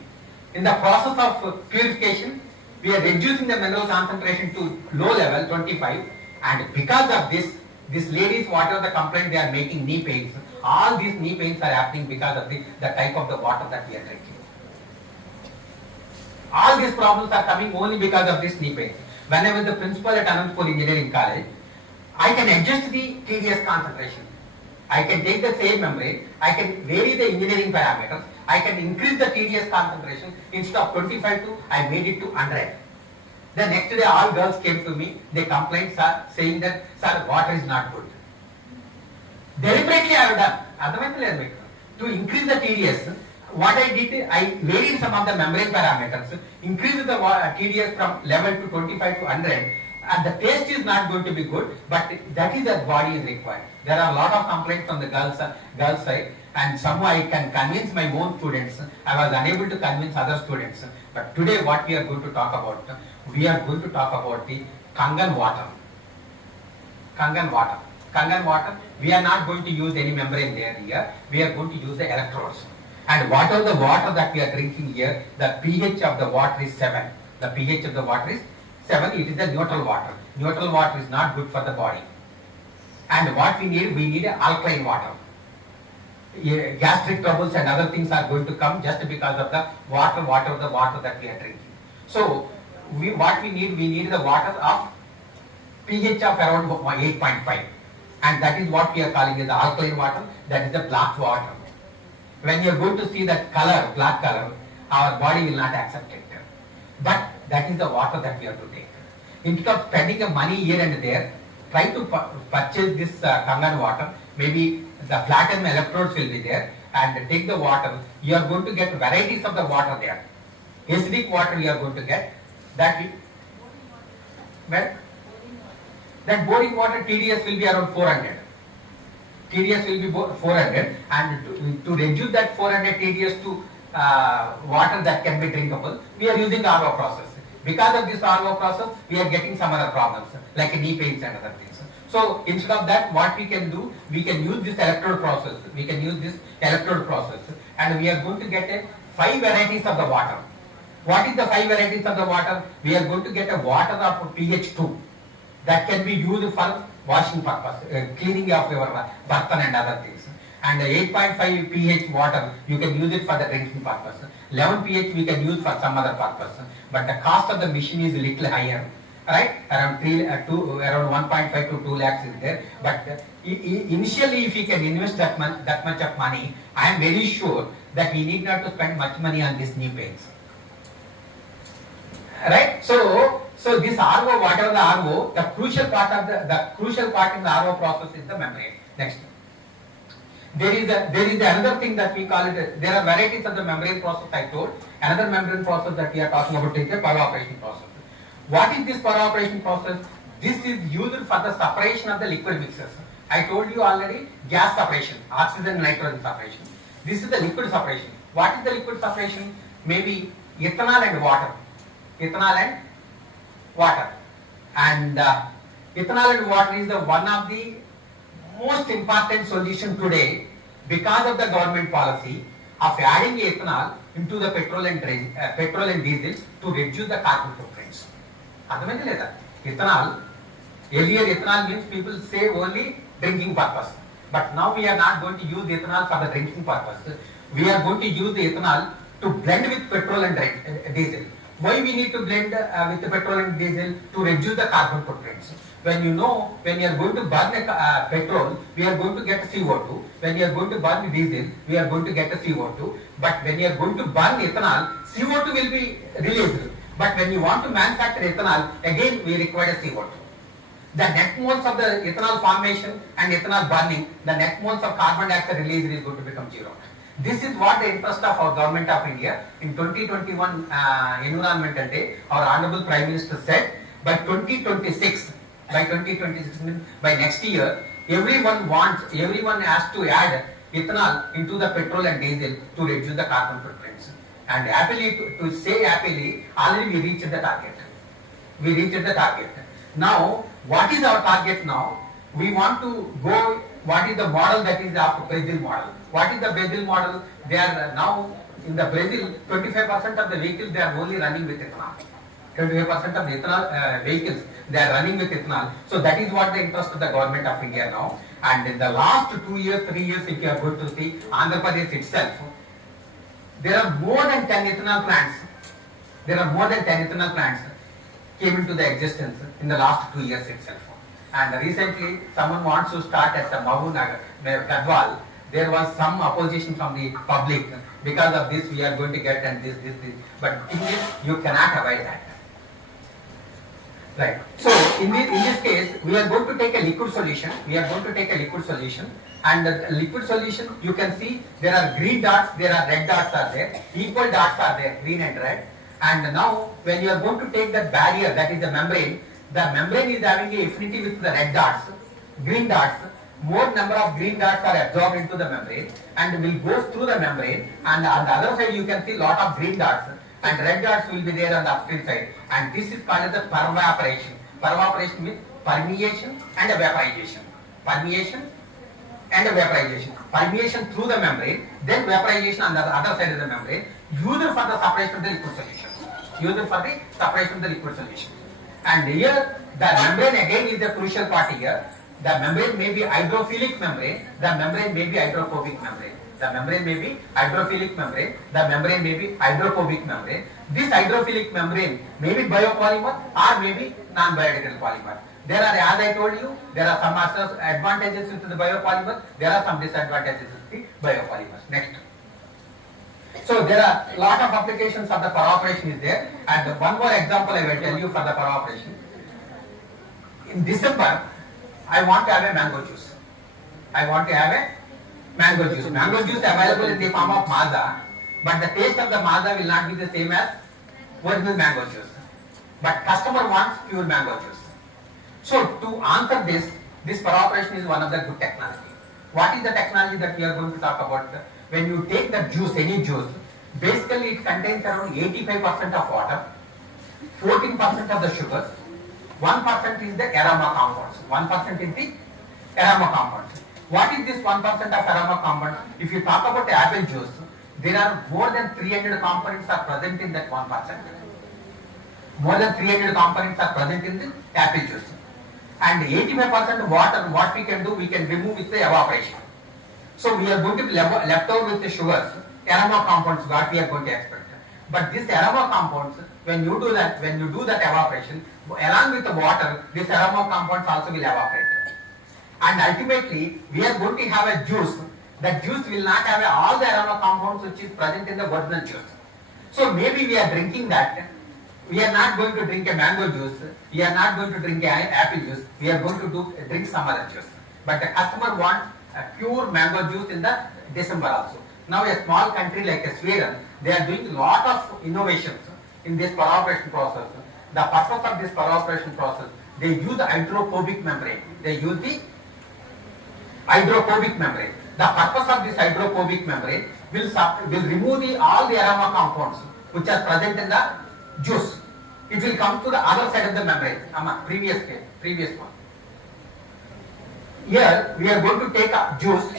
In the process of purification, we are reducing the mineral concentration to low level, 25, and because of this ladies, whatever the complaint they are making, knee pains, all these knee pains are happening because of the type of the water that we are drinking. All these problems are coming only because of this knee pains. When I was the principal at Anantapur Engineering College, I can adjust the TDS concentration. I can take the same membrane, I can vary the engineering parameters, I can increase the TDS concentration. Instead of 25 to, I made it to 100. The next day all girls came to me, they complained, sir, saying that, sir, water is not good. Deliberately I have done, to increase the TDS. What I did, I varied some of the membrane parameters, increased the TDS from 11 to 25 to 100, and the taste is not going to be good, but that is the body is required. There are a lot of complaints from the girls side, and somehow I can convince my own students. I was unable to convince other students. But today what we are going to talk about, we are going to talk about the Kangen water. Kangen water. Kangen water, we are not going to use any membrane there here. We are going to use the electrodes. And whatever the water that we are drinking here, the pH of the water is 7. The pH of the water is 7. It is the neutral water. Neutral water is not good for the body. And what we need alkaline water. Gastric troubles and other things are going to come just because of the water that we are drinking. So what we need the water of pH of around 8.5, and that is what we are calling as the alkaline water. That is the black water. When you are going to see that color, black color, our body will not accept it. But that is the water that we have to take. Instead of spending money here and there, try to purchase this Kangen water. Maybe the flattened electrodes will be there, and take the water. You are going to get varieties of the water there. Acidic water you are going to get. That boring water TDS will be around 400. TDS will be 400, and to reduce that 400 TDS to water that can be drinkable, we are using the RO process. Because of this RO process, we are getting some other problems like knee pains and other things. So instead of that, what we can do, we can use this electrode process. And we are going to get 5 varieties of the water. What is the 5 varieties of the water? We are going to get a water of pH 2 that can be used for washing purpose, cleaning of your burton and other things. And 8.5 pH water, you can use it for the drinking purpose. 11 pH we can use for some other purpose. But the cost of the machine is a little higher, right? Around 1.5 to 2 lakhs is there. But initially, if you can invest that much of money, I am very sure that we need not to spend much money on these knee pains. Right? So this RO, whatever the RO, the crucial part in the RO process is the membrane. Next. There is another thing that we call it. There are varieties of the membrane process I told. Another membrane process that we are talking about is the pervaporation process. What is this pervaporation process? This is used for the separation of the liquid mixes. I told you already, gas separation, oxygen and nitrogen separation. This is the liquid separation. What is the liquid separation? Maybe ethanol and water. Ethanol and water. And ethanol and water is one of the most important solution today because of the government policy of adding ethanol into the petrol and diesel to reduce the carbon footprints. Ethanol, earlier ethanol means people say only drinking purpose. But now we are not going to use ethanol for the drinking purpose. We are going to use the ethanol to blend with petrol and diesel. Why we need to blend with the petrol and diesel? To reduce the carbon footprints. When you are going to burn petrol, we are going to get CO2. When you are going to burn diesel, we are going to get a CO2. But when you are going to burn ethanol, CO2 will be released. But when you want to manufacture ethanol, again we require CO2. The net moles of the ethanol formation and ethanol burning, the net moles of carbon dioxide release is going to become 0. This is what the interest of our government of India in 2021 Environmental Day, our Honorable Prime Minister said by 2026, by next year, everyone has to add ethanol into the petrol and diesel to reduce the carbon footprints. And happily, to say happily, already we reached the target. Now, what is our target now? We want to go, what is the model that is the Brazil model? What is the Brazil model? They are now, in the Brazil, 25% of the vehicles, they are only running with ethanol. 25% of the ethanol vehicles, they are running with ethanol. So that is what the interest of the government of India now. And in the last 2 years, 3 years, if you are going to see, Andhra Pradesh itself, there are more than 10 ethanol plants. Came into the existence in the last 2 years itself. And recently, someone wants to start at the Gadwal. There was some opposition from the public. Because of this, we are going to get and this. But in this, you cannot avoid that. Right. So in this case, we are going to take a liquid solution. And the liquid solution, you can see there are green dots, there are red dots are there, equal dots are there, green and red. And now when you are going to take that barrier, that is the membrane is having a affinity with the red dots, green dots. More number of green dots are absorbed into the membrane and will go through the membrane, and on the other side you can see lot of green dots and red dots will be there on the upstream side, and this is called as the pervaporation. Pervaporation means permeation and vaporization. Permeation through the membrane, then vaporization on the other side of the membrane, used for the separation of the liquid solution. And here the membrane again is the crucial part here. The membrane may be hydrophilic membrane, the membrane may be hydrophobic membrane. The membrane may be hydrophilic membrane, the membrane may be hydrophobic membrane. This hydrophilic membrane may be biopolymer or may be non-biodegradable polymer. There are, as I told you, there are some advantages with the biopolymer, there are some disadvantages with the biopolymers. Next. So there are a lot of applications of the pervaporation is there, and one more example I will tell you for the pervaporation. In December, I want to have a mango juice. Mango juice available in the form of Maaza, but the taste of the Maaza will not be the same as original mango juice. But customer wants pure mango juice. So to answer this pervaporation is one of the good technology. What is the technology that we are going to talk about? When you take the juice, any juice, basically it contains around 85% of water, 14% of the sugars, 1% is the aroma compounds. 1% is the aroma compounds. What is this 1% of aroma compound? If you talk about the apple juice, there are more than 300 components are present in that 1%. More than 300 components are present in the apple juice. And 85% water, what we can do, we can remove with the evaporation. So we are going to be left over with the sugars, aroma compounds, what we are going to expect. But this aroma compounds, when you do that evaporation, along with the water, this aroma compounds also will evaporate. And ultimately, we are going to have a juice. That juice will not have all the aroma compounds which is present in the original juice. So maybe we are drinking that. We are not going to drink a mango juice. We are not going to drink an apple juice. We are going to drink some other juice. But the customer wants a pure mango juice in the December also. Now a small country like Sweden, they are doing a lot of innovations in this pervaporation process. The purpose of this pervaporation process, they use the hydrophobic membrane. The purpose of this hydrophobic membrane will remove all the aroma compounds which are present in the juice. It will come to the other side of the membrane. Previous one. Here we are going to take a juice,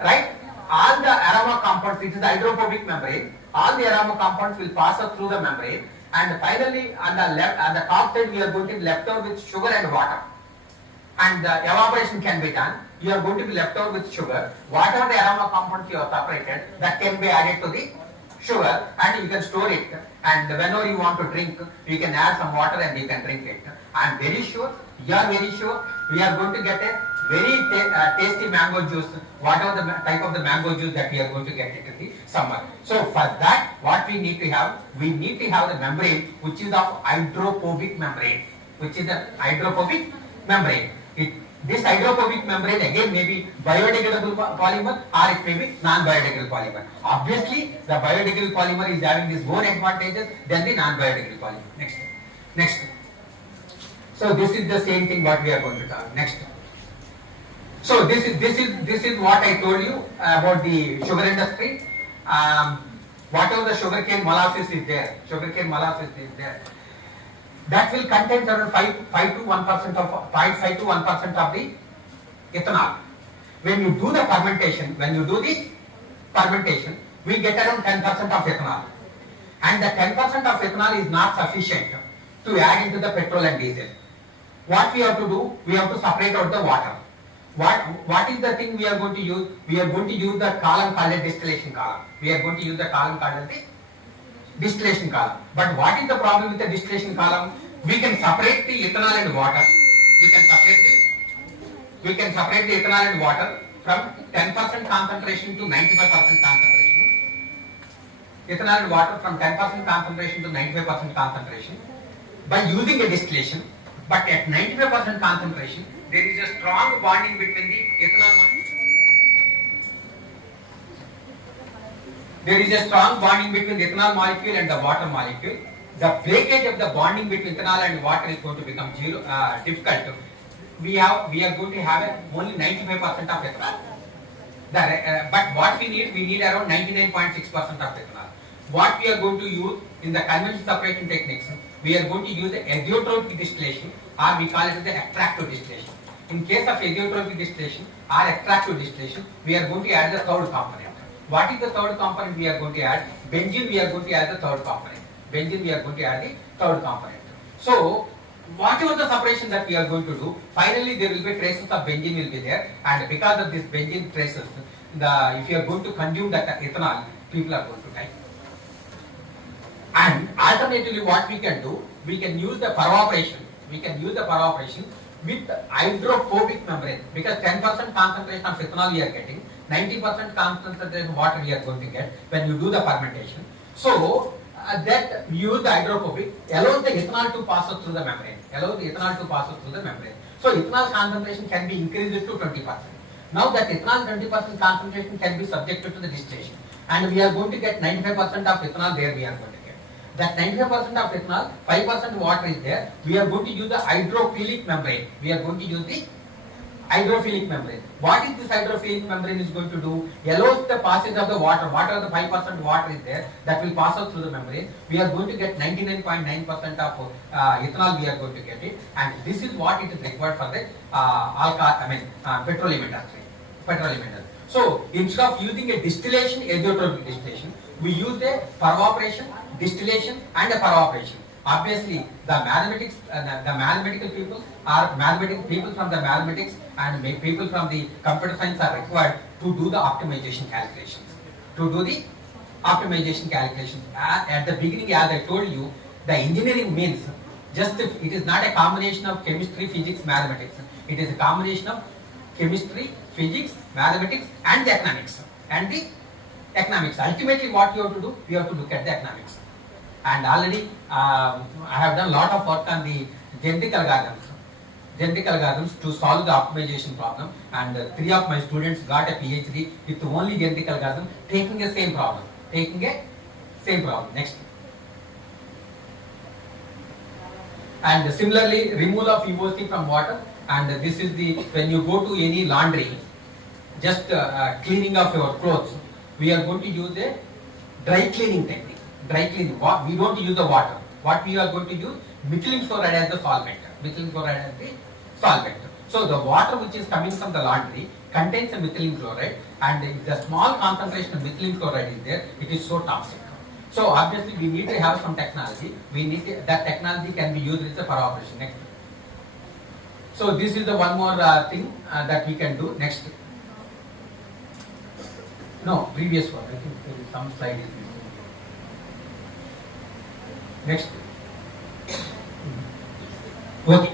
right? All the aroma compounds, it is the hydrophobic membrane. All the aroma compounds will pass through the membrane, and finally on the top side we are going to be left over with sugar and water. And the evaporation can be done. You are going to be left over with sugar. Whatever the aroma compounds you have separated, that can be added to the sugar, and you can store it. And whenever you want to drink, you can add some water and you can drink it. I am very sure, we are going to get a very tasty mango juice, whatever the type of the mango juice that we are going to get it in the summer. So for that, what we need to have the membrane which is of hydrophobic membrane. This hydrophobic membrane again may be biodegradable polymer or it may be non-biodegradable polymer. Obviously, the biodegradable polymer is having its own advantages than the non-biodegradable polymer. Next. So this is the same thing what we are going to talk. Next. So this is what I told you about the sugar industry. Whatever the sugarcane molasses is there, that will contain around 5 to 1% of the ethanol. When you do the fermentation, we get around 10% of ethanol. And the 10% of ethanol is not sufficient to add into the petrol and diesel. What we have to do, we have to separate out the water. What is the thing we are going to use? We are going to use the column called a distillation column. But what is the problem with the distillation column? We can separate the ethanol and water. we can separate the ethanol and water from 10% concentration to 95% concentration. Ethanol and water from 10% concentration to 95% concentration by using a distillation, but at 95% concentration there is a strong bonding between the ethanol molecule and the water molecule. The breakage of the bonding between ethanol and water is going to become difficult. We are going to have only 95% of ethanol. But what we need around 99.6% of ethanol. What we are going to use in the conventional separation techniques, we are going to use the azeotropic distillation, or we call it the extractive distillation. In case of azeotropic distillation or extractive distillation, we are going to add the third component. What is the third component we are going to add? Benzene we are going to add the third component. So, whatever the separation that we are going to do, finally there will be traces of benzene will be there, and because of this benzene traces, if you are going to consume that ethanol, people are going to die. And alternatively, what we can do, we can use the pervaporation. With hydrophobic membrane, because 10% concentration of ethanol we are getting, 90% concentration of water we are going to get when you do the fermentation. So that we use the hydrophobic, allows the ethanol to pass through the membrane. So ethanol concentration can be increased to 20%. Now that ethanol 20% concentration can be subjected to the distillation, and we are going to get 95% of ethanol there we are going to get. That 95% of ethanol, 5% water is there. We are going to use the hydrophilic membrane. What is this hydrophilic membrane is going to do? Allows the passage of the water. Whatever the 5% water is there, that will pass out through the membrane. We are going to get 99.9% of ethanol we are going to get it. And this is what it is required for the petroleum industry. So instead of using a distillation, azeotropic distillation, we use a pervaporation, distillation and a pervaporation. Obviously, the mathematical people from the mathematics and people from the computer science are required to do the optimization calculations. At the beginning, as I told you, the engineering means it is not a combination of chemistry, physics, mathematics. It is a combination of chemistry, physics, mathematics and the economics. Ultimately, what you have to do, you have to look at the economics. And already I have done a lot of work on the genetic algorithms to solve the optimization problem, and 3 of my students got a PhD with only genetic algorithm taking the same problem. Next. And similarly, removal of VOC from water, and this is when you go to any laundry, just cleaning of your clothes, we are going to use a dry cleaning technique. We don't use the water. What we are going to use? Methylene chloride as the solvent. So the water which is coming from the laundry contains a methylene chloride, and if the small concentration of methylene chloride is there, it is so toxic. So obviously we need to have some technology. That technology can be used with the pervaporation. Next. So this is the one more thing that we can do. Next. No, previous one. I think there is some slide is missing. Next. Okay.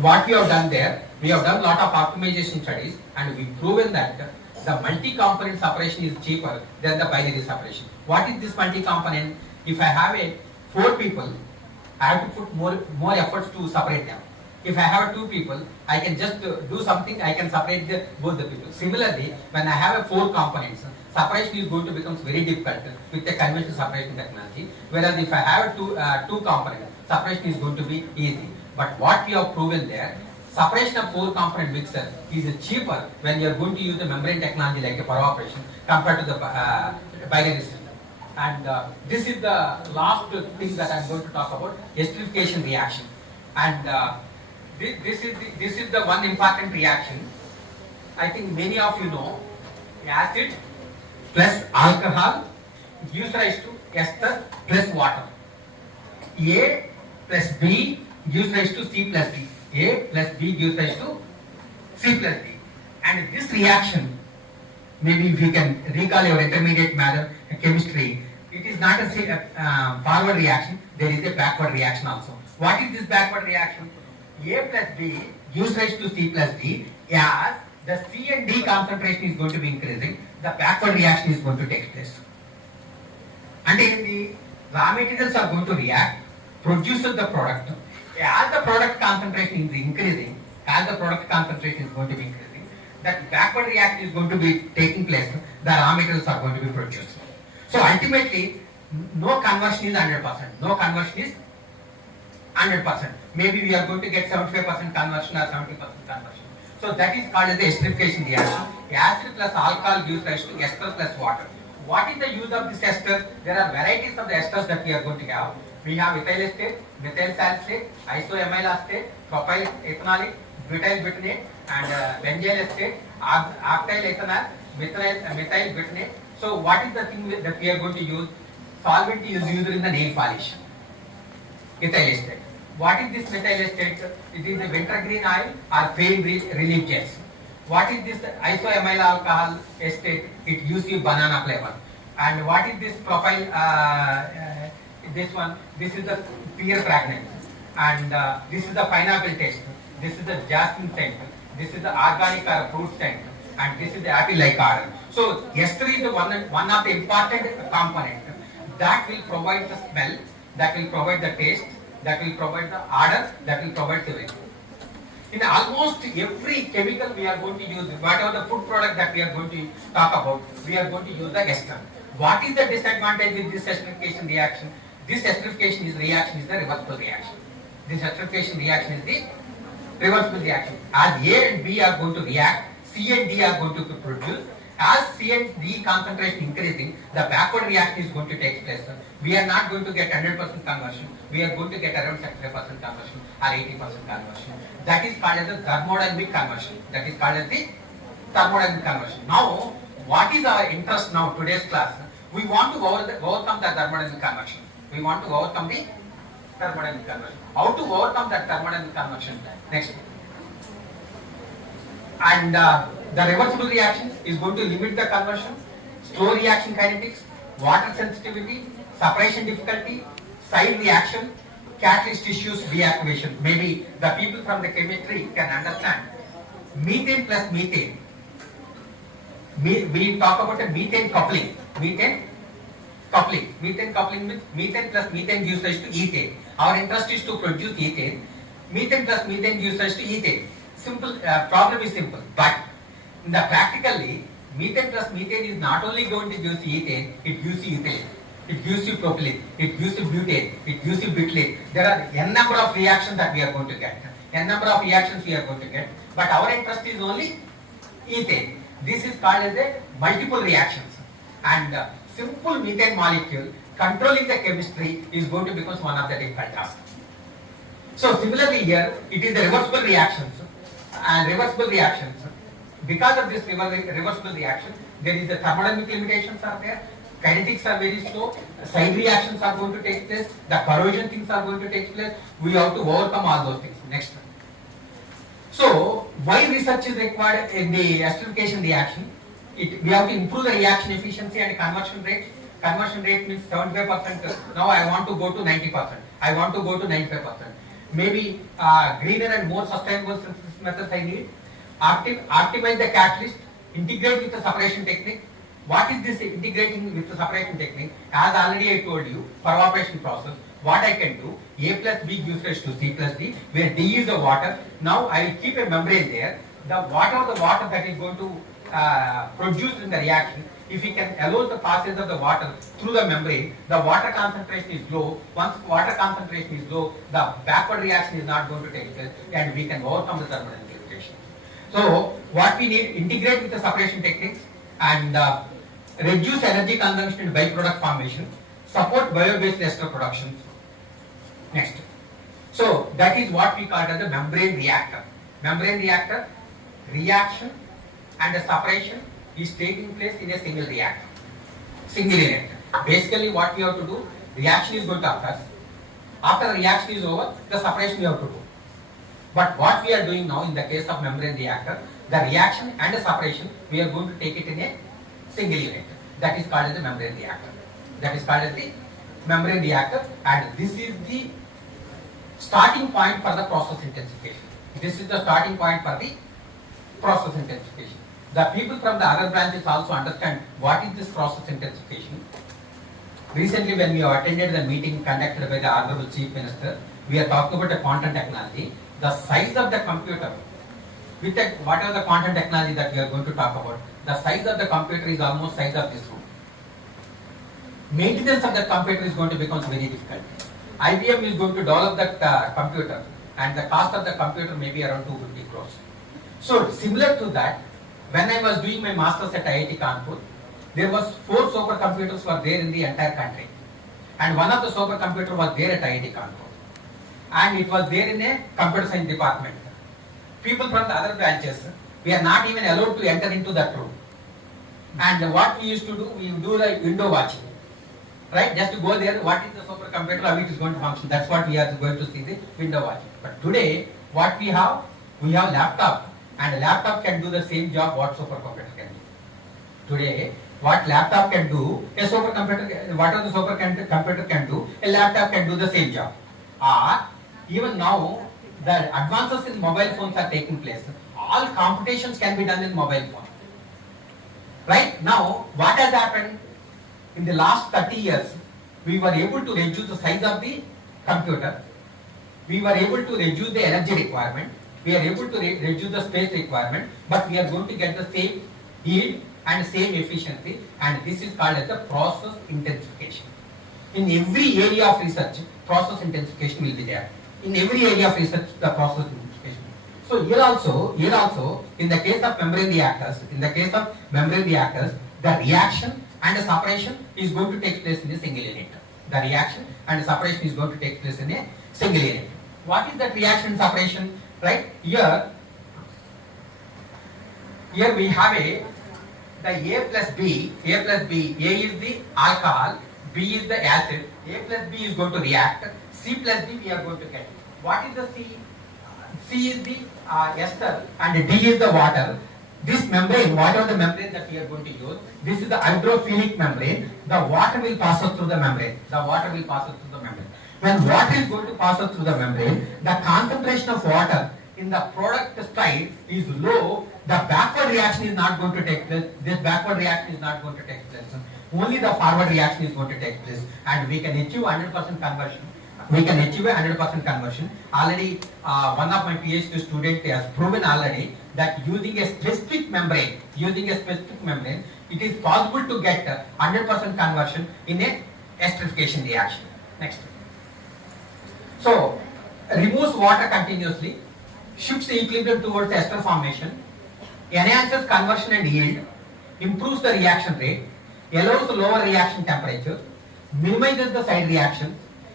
What we have done there, we have done a lot of optimization studies, and we proven that the multi-component separation is cheaper than the binary separation. What is this multi-component? If I have 4 people, I have to put more efforts to separate them. If I have 2 people, I can just do something, I can separate both the people. Similarly, when I have 4 components, separation is going to become very difficult with the conventional separation technology. Whereas if I have two components, separation is going to be easy. But what we have proven there, separation of 4 component mixer is cheaper when you are going to use the membrane technology like the pervaporation compared to the binary system. And this is the last thing that I am going to talk about, esterification reaction. And this is the one important reaction. I think many of you know, acid plus alcohol gives rise to ester plus water. A plus B gives rise to C plus D. A plus B gives rise to C plus D. And this reaction, maybe if you can recall your intermediate matter chemistry, it is not a forward reaction, there is a backward reaction also. What is this backward reaction? A plus B gives rise to C plus D. As the C and D concentration is going to be increasing, the backward reaction is going to take place. And in the raw materials are going to react, produces the product. As the product concentration is increasing, as the product concentration is going to be increasing, that backward reaction is going to be taking place, the raw materials are going to be produced. So ultimately, no conversion is 100%. No conversion is 100%. Maybe we are going to get 75% conversion or 70% conversion. So that is called as the esterification reaction. Acid plus alcohol gives rise to ester plus water. What is the use of this ester? There are varieties of the esters that we are going to have. We have ethyl acetate, methyl salicylate, isoamyl acetate, propyl ethanolic, butyl butynate, and benzyl acetate, octyl ethanol, methyl butynate. So what is the thing that we are going to use? Solvent is used in the nail polish. Ethyl acetate. What is this methyl acetate? It is the wintergreen oil or pain relief gels. What is this isoamyl alcohol acetate? It used in banana flavor. And what is this propyl? This one. This is the pear fragrance. And this is the pineapple taste. This is the jasmine scent. This is the organic or fruit scent. And this is the apple-like odor. So ester is the one of the important component that will provide the smell, that will provide the taste, that will provide the odor, that will provide the weight. In almost every chemical we are going to use, whatever the food product that we are going to talk about, we are going to use the ester. What is the disadvantage with this esterification reaction? This esterification reaction is the reversible reaction. This esterification reaction is the reversible reaction. As A and B are going to react, C and D are going to produce. As C and D concentration increasing, the backward reaction is going to take place. We are not going to get 100% conversion. We are going to get around 75% conversion or 80% conversion. That is called as the thermodynamic conversion. That is called as the thermodynamic conversion. Now, what is our interest now, today's class? We want to overcome the thermodynamic conversion. We want to overcome the thermodynamic conversion. How to overcome that thermodynamic conversion? Next. And the reversible reaction is going to limit the conversion, slow reaction kinetics, water sensitivity, separation difficulty, side reaction, catalyst issues, reactivation. Maybe the people from the chemistry can understand. Methane plus methane. We talk about a methane coupling. Methane coupling. Methane coupling means methane plus methane gives rise to ethane. Our interest is to produce ethane. Methane plus methane gives rise to ethane. Simple problem is simple, but in the practically, methane plus methane is not only going to give you ethane, it gives you ethylene, it gives you propylene, it gives you butane, it gives you butylene. There are n number of reactions that we are going to get, n number of reactions we are going to get, but our interest is only ethane. This is called as a multiple reactions, and simple methane molecule controlling the chemistry is going to become one of the difficult tasks. So similarly here, it is the reversible reactions. And reversible reactions, because of this reversible reaction, there is the thermodynamic limitations are there, kinetics are very slow, side reactions are going to take place, the corrosion things are going to take place. We have to overcome all those things. Next. So why research is required in the esterification reaction? We have to improve the reaction efficiency and conversion rate. Conversion rate means 75%. Now I want to go to 90%. I want to go to 95%. Maybe greener and more sustainable synthesis methods I need. Optimize the catalyst, integrate with the separation technique. What is this integrating with the separation technique? As already I told you, pervaporation process. What I can do, A plus B gives rise to C plus D, where D is the water. Now I will keep a membrane there. The water that is going to produce in the reaction, if we can allow the passage of the water through the membrane, the water concentration is low. Once water concentration is low, the backward reaction is not going to take place and we can overcome the thermodynamic limitation. So what we need, integrate with the separation techniques and reduce energy consumption in byproduct formation, support bio-based ester production. Next. So that is what we call as the membrane reactor. Membrane reactor, reaction and the separation is taking place in a single reactor, single reactor. Basically what we have to do, reaction is going to occur. After the reaction is over, the separation we have to do. But what we are doing now in the case of membrane reactor, the reaction and the separation, we are going to take it in a single unit. That is called as the membrane reactor. That is called as the membrane reactor, and this is the starting point for the process intensification. This is the starting point for the process intensification. The people from the other branches also understand what is this process intensification. Recently, when we have attended the meeting conducted by the Honorable Chief Minister, we are talking about the quantum technology. The size of the computer, with the, whatever the quantum technology that we are going to talk about, the size of the computer is almost size of this room. Maintenance of that computer is going to become very difficult. IBM is going to develop that computer, and the cost of the computer may be around 250 crores. So similar to that, when I was doing my masters at IIT Kanpur, there was 4 supercomputers were there in the entire country, and one of the supercomputer was there at IIT Kanpur, and it was there in a computer science department. People from the other branches, we are not even allowed to enter into that room. And what we used to do, we do the window watching. Right? Just to go there, what is the supercomputer, how it is going to function. That's what we are going to see, the window watching. But today, what we have laptop, and a laptop can do the same job what supercomputer can do. Today, what laptop can do, a supercomputer, whatever the supercomputer can do, a laptop can do the same job. Or even now, the advances in mobile phones are taking place. All computations can be done in mobile phone. Right? Now, what has happened? In the last 30 years, we were able to reduce the size of the computer. We were able to reduce the energy requirement. We are able to reduce the space requirement, but we are going to get the same yield and same efficiency, and this is called as the process intensification. In every area of research, process intensification will be there. In every area of research, the process intensification. So here also, in the case of membrane reactors, the reaction and the separation is going to take place in a single unit. The reaction and the separation is going to take place in a single unit. What is that reaction and separation? Right? Here we have the A plus B. A is the alcohol, B is the acid. A plus B is going to react. C plus D we are going to get. What is the C? C is the ester and D is the water. This membrane, whatever the membrane that we are going to use, this is the hydrophilic membrane. The water will pass through the membrane. When water is going to pass through the membrane, the concentration of water in the product side is low. The backward reaction is not going to take place. This backward reaction is not going to take place. Only the forward reaction is going to take place, and we can achieve 100% conversion. Already, one of my PhD students has proven already that using a specific membrane, it is possible to get 100% conversion in a esterification reaction. Next. So, removes water continuously, shifts the equilibrium towards ester formation, enhances conversion and yield, improves the reaction rate, allows lower reaction temperature, minimizes the side reactions,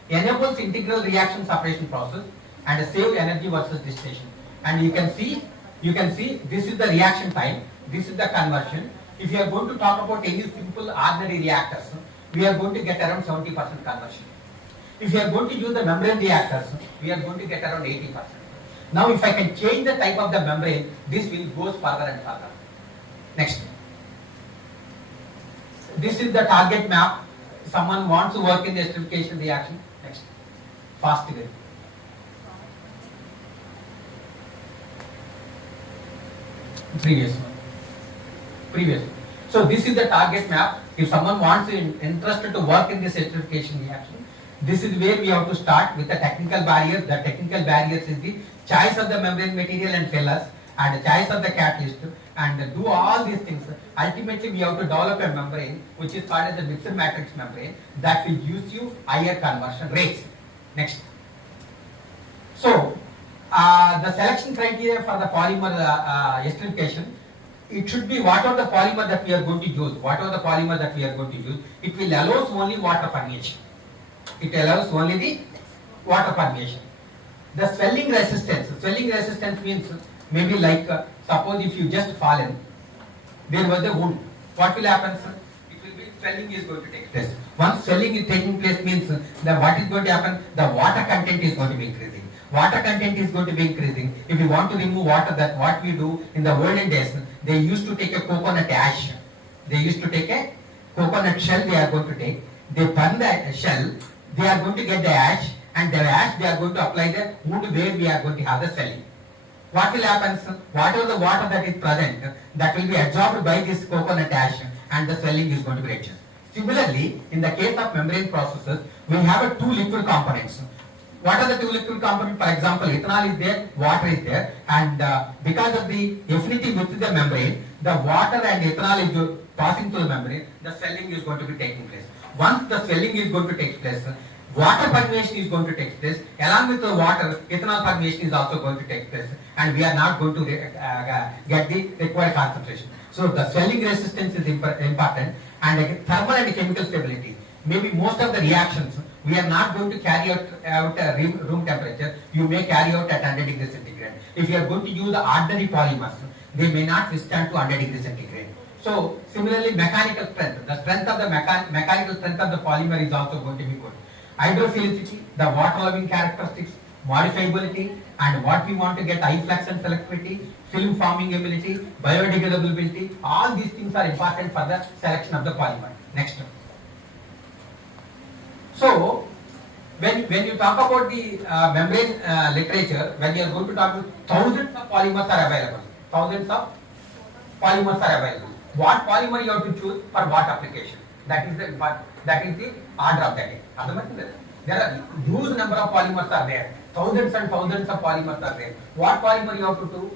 enables integral reaction separation process, and saves energy versus distillation. And you can see this is the reaction time, this is the conversion. If you are going to talk about any simple ordinary reactors, we are going to get around 70% conversion. If you are going to use the membrane reactors, we are going to get around 80%. Now if I can change the type of the membrane, this will go further and further. Next. This is the target map. Someone wants to work in the esterification reaction. Next. Fast again. Previous. So this is the target map. If someone wants interested to work in this esterification reaction, this is where we have to start with the technical barriers. The technical barriers is the choice of the membrane material and fillers, and the choice of the catalyst, and do all these things. Ultimately, we have to develop a membrane which is called as the mixed matrix membrane that will use you higher conversion rates. Next. So, the selection criteria for the polymer esterification, it should be whatever the polymer that we are going to use. It will allow only water permeation. The swelling resistance means maybe like suppose if you just fallen, there was a wound. What will happen, sir? It will be swelling is going to take place. Once swelling is taking place means that what is going to happen? The water content is going to be increasing. If you want to remove water, that what we do in the olden days, they used to take a coconut ash. Coconut shell they are going to take. They burn the shell. They are going to get the ash, and the ash they are going to apply the wound where we are going to have the swelling. what will happen? Whatever the water that is present, that will be absorbed by this coconut ash and the swelling is going to be reduced. Similarly, in the case of membrane processes, we have two liquid components. What are the two liquid components? For example, ethanol is there, water is there, and because of the affinity with the membrane, the water and ethanol is passing through the membrane, the swelling is going to be taking place. Once the swelling is going to take place, water permeation is going to take place. Along with the water, ethanol permeation is also going to take place, and we are not going to get the required concentration. So the swelling resistance is important, and thermal and chemical stability. Maybe most of the reactions we are not going to carry out at room temperature. You may carry out at 100 degrees centigrade. If you are going to use the ordinary polymers, they may not withstand to 100 degrees centigrade. So similarly, mechanical strength, the strength of the mechanical strength of the polymer is also going to be good. Hydrophilicity, the water loving characteristics, modifiability, and what we want to get, high flux and selectivity, film forming ability, biodegradability, all these things are important for the selection of the polymer. Next. So when you talk about the membrane literature, when you are going to talk about thousands of polymers are available. Thousands of polymers are available. What polymer you have to choose for what application? That is the order of the day. There are huge number of polymers are there. Thousands and thousands of polymers are there. What polymer you have to do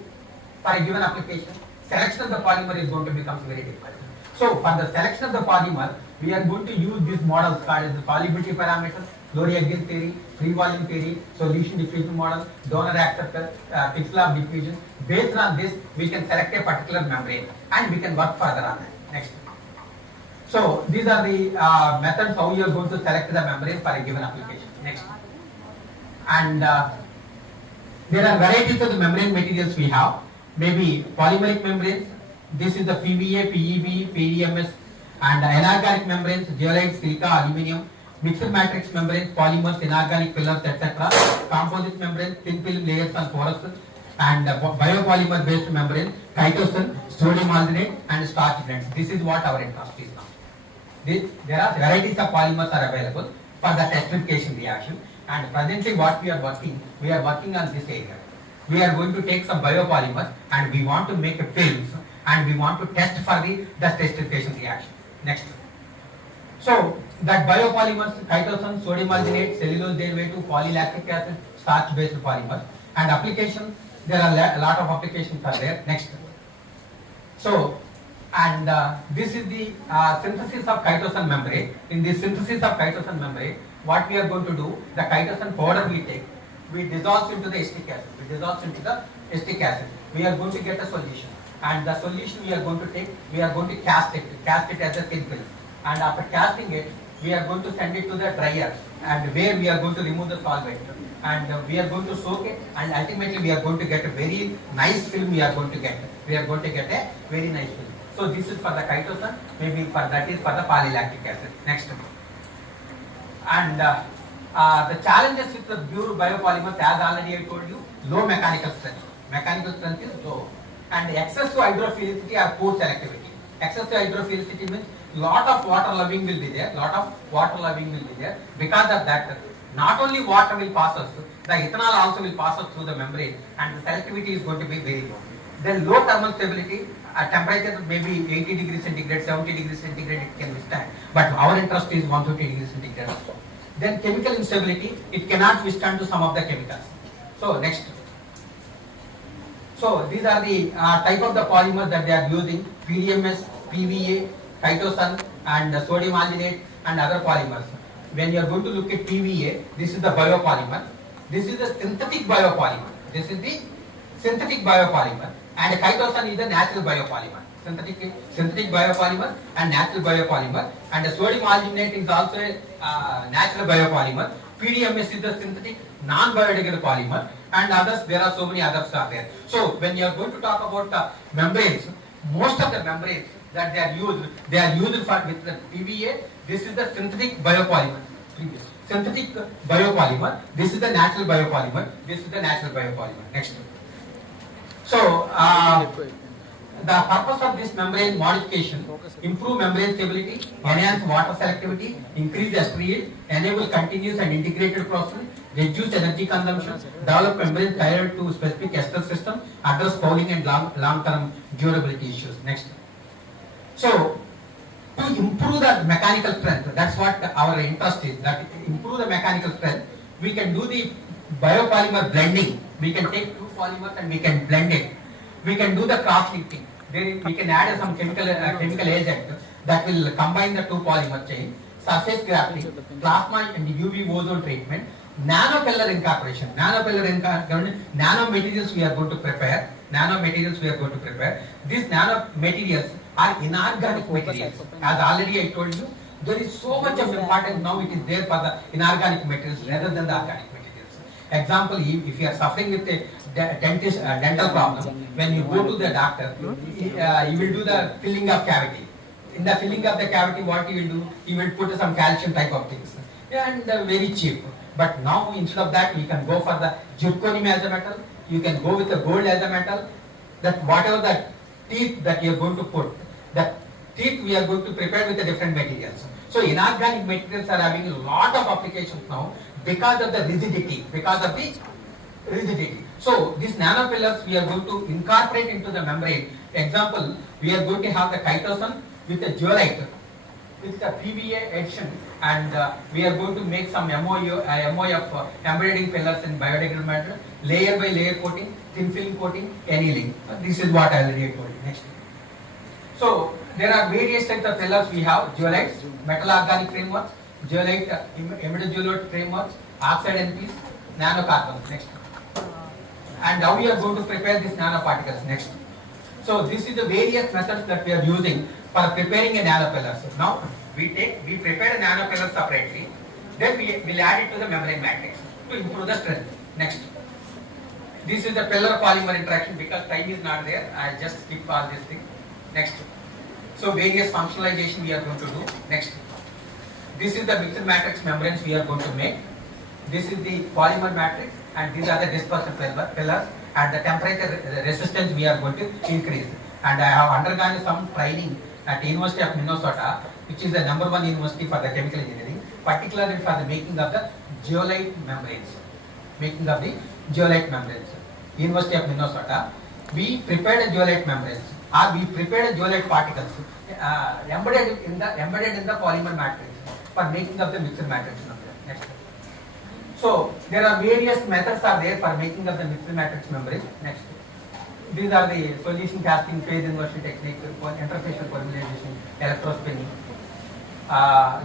for a given application? Selection of the polymer is going to become very difficult. So for the selection of the polymer, we are going to use these models called as the solubility parameter, Lorry-Agin theory, free volume theory, solution diffusion model, donor acceptor, fixed law of diffusion. Based on this, we can select a particular membrane and we can work further on that. Next. So these are the methods how you are going to select the membrane for a given application. Next. And there are varieties of the membrane materials we have. Maybe polymeric membranes. This is the PVA, PEB, PEMS, and inorganic membranes, zeolite, silica, aluminium, mixed matrix membranes, polymers, inorganic pillars, etc. Composite membranes, thin film layers and porous, and biopolymer based membrane, chitosan, sodium alginate, and starch blends. This is what our interest is now. There are varieties of polymers are available for the esterification reaction, and presently what we are working on this area. We are going to take some biopolymers and we want to make films and we want to test for the esterification reaction. Next. So that biopolymers, chitosan, sodium alginate, cellulose derivative, polylactic acid, starch based polymers, and application, there are a lot of applications are there. Next. So, and this is the synthesis of chitosan membrane. In the synthesis of chitosan membrane, what we are going to do, the chitosan powder we take, we dissolve into the acetic acid. We are going to get a solution, and the solution we are going to take, we are going to cast it as a thin film, and after casting it, we are going to send it to the dryer, and where we are going to remove the solvent, and we are going to soak it, and ultimately we are going to get a very nice film. We are going to get a very nice film. So this is for the chitosan, maybe for that is for the polylactic acid. Next. And the challenges with the pure biopolymers, as already I told you, low mechanical strength. Mechanical strength is low, and excess to hydrophilicity or poor selectivity. Excess to hydrophilicity means lot of water loving will be there. Because of that, not only water will pass us, the ethanol also will pass us through the membrane, and the selectivity is going to be very low. Then low thermal stability, temperature maybe 80 degrees centigrade, 70 degrees centigrade it can withstand, but our interest is 150 degrees centigrade also. Then chemical instability, it cannot withstand to some of the chemicals. So next. So these are the type of the polymers that they are using: PDMS, PVA, chitosan, and sodium alginate, and other polymers. When you are going to look at PVA, this is the biopolymer. This is the synthetic biopolymer. And chitosan is the natural biopolymer. Synthetic biopolymer and natural biopolymer, and the sodium alginate is also a natural biopolymer. PDMS is the synthetic non-biodegradable polymer, and others, there are so many others are there. So when you are going to talk about membranes, most of the membranes that they are used for with the PVA. This is the synthetic biopolymer. This is the natural biopolymer. Next. So the purpose of this membrane modification: improve membrane stability, enhance water selectivity, increase ester yield, enable continuous and integrated processing, reduce energy consumption, develop membrane tailored to specific ester system, address fouling and long-term durability issues. Next. So, to improve the mechanical strength, that's what our interest is, that improve the mechanical strength, we can do the biopolymer blending. We can take two polymers and we can blend it. We can do the cross-linking. We can add some chemical agent that will combine the two polymer chain, surface grafting, plasma and UV ozone treatment, nanopellar incorporation. Nano materials we are going to prepare. These nano materials are inorganic materials. As already I told you, there is so much of importance now it is there for the inorganic materials rather than the organic materials. Example, if you are suffering with a dental problem, when you go to the doctor, he will do the filling of cavity. In the filling of the cavity, what he will do? He will put some calcium type of things, and very cheap. But now instead of that, you can go for the zirconium as a metal. You can go with the gold as a metal. That whatever the teeth that you are going to put, the teeth we are going to prepare with the different materials. So inorganic materials are having a lot of applications now because of the rigidity. So these nanopillars we are going to incorporate into the membrane. Example, we are going to have the chitosan with the zeolite, with the PVA addition, and we are going to make some MOE of embedding pillars in biodegradable material, layer by layer coating, thin film coating, annealing. This is what I already told you. Next. So there are various types of pillars we have: zeolites, metal organic frameworks, zeolite, imidazolite frameworks, oxide NPs, nanocarbons. Next. And how we are going to prepare these nanoparticles. Next. So this is the various methods that we are using for preparing a nanopillar. So now we prepare a nanopillar separately, then we will add it to the membrane matrix to improve the strength. Next. This is the pillar polymer interaction. Because time is not there, I just skip all this thing. Next. So various functionalization we are going to do. Next. This is the mixed matrix membranes we are going to make. This is the polymer matrix, and these are the dispersion pillars, and the temperature resistance we are going to increase. And I have undergone some training at University of Minnesota, which is the #1 university for the chemical engineering, particularly for the making of the zeolite membranes. University of Minnesota, we prepared a zeolite membranes, or we prepared a zeolite particles embedded in the polymer matrix for making of the mixed matrix membrane. Next. So there are various methods are there for making of the mixed matrix membrane. Next. These are the solution casting, phase inversion technique, interfacial polymerization, electrospinning.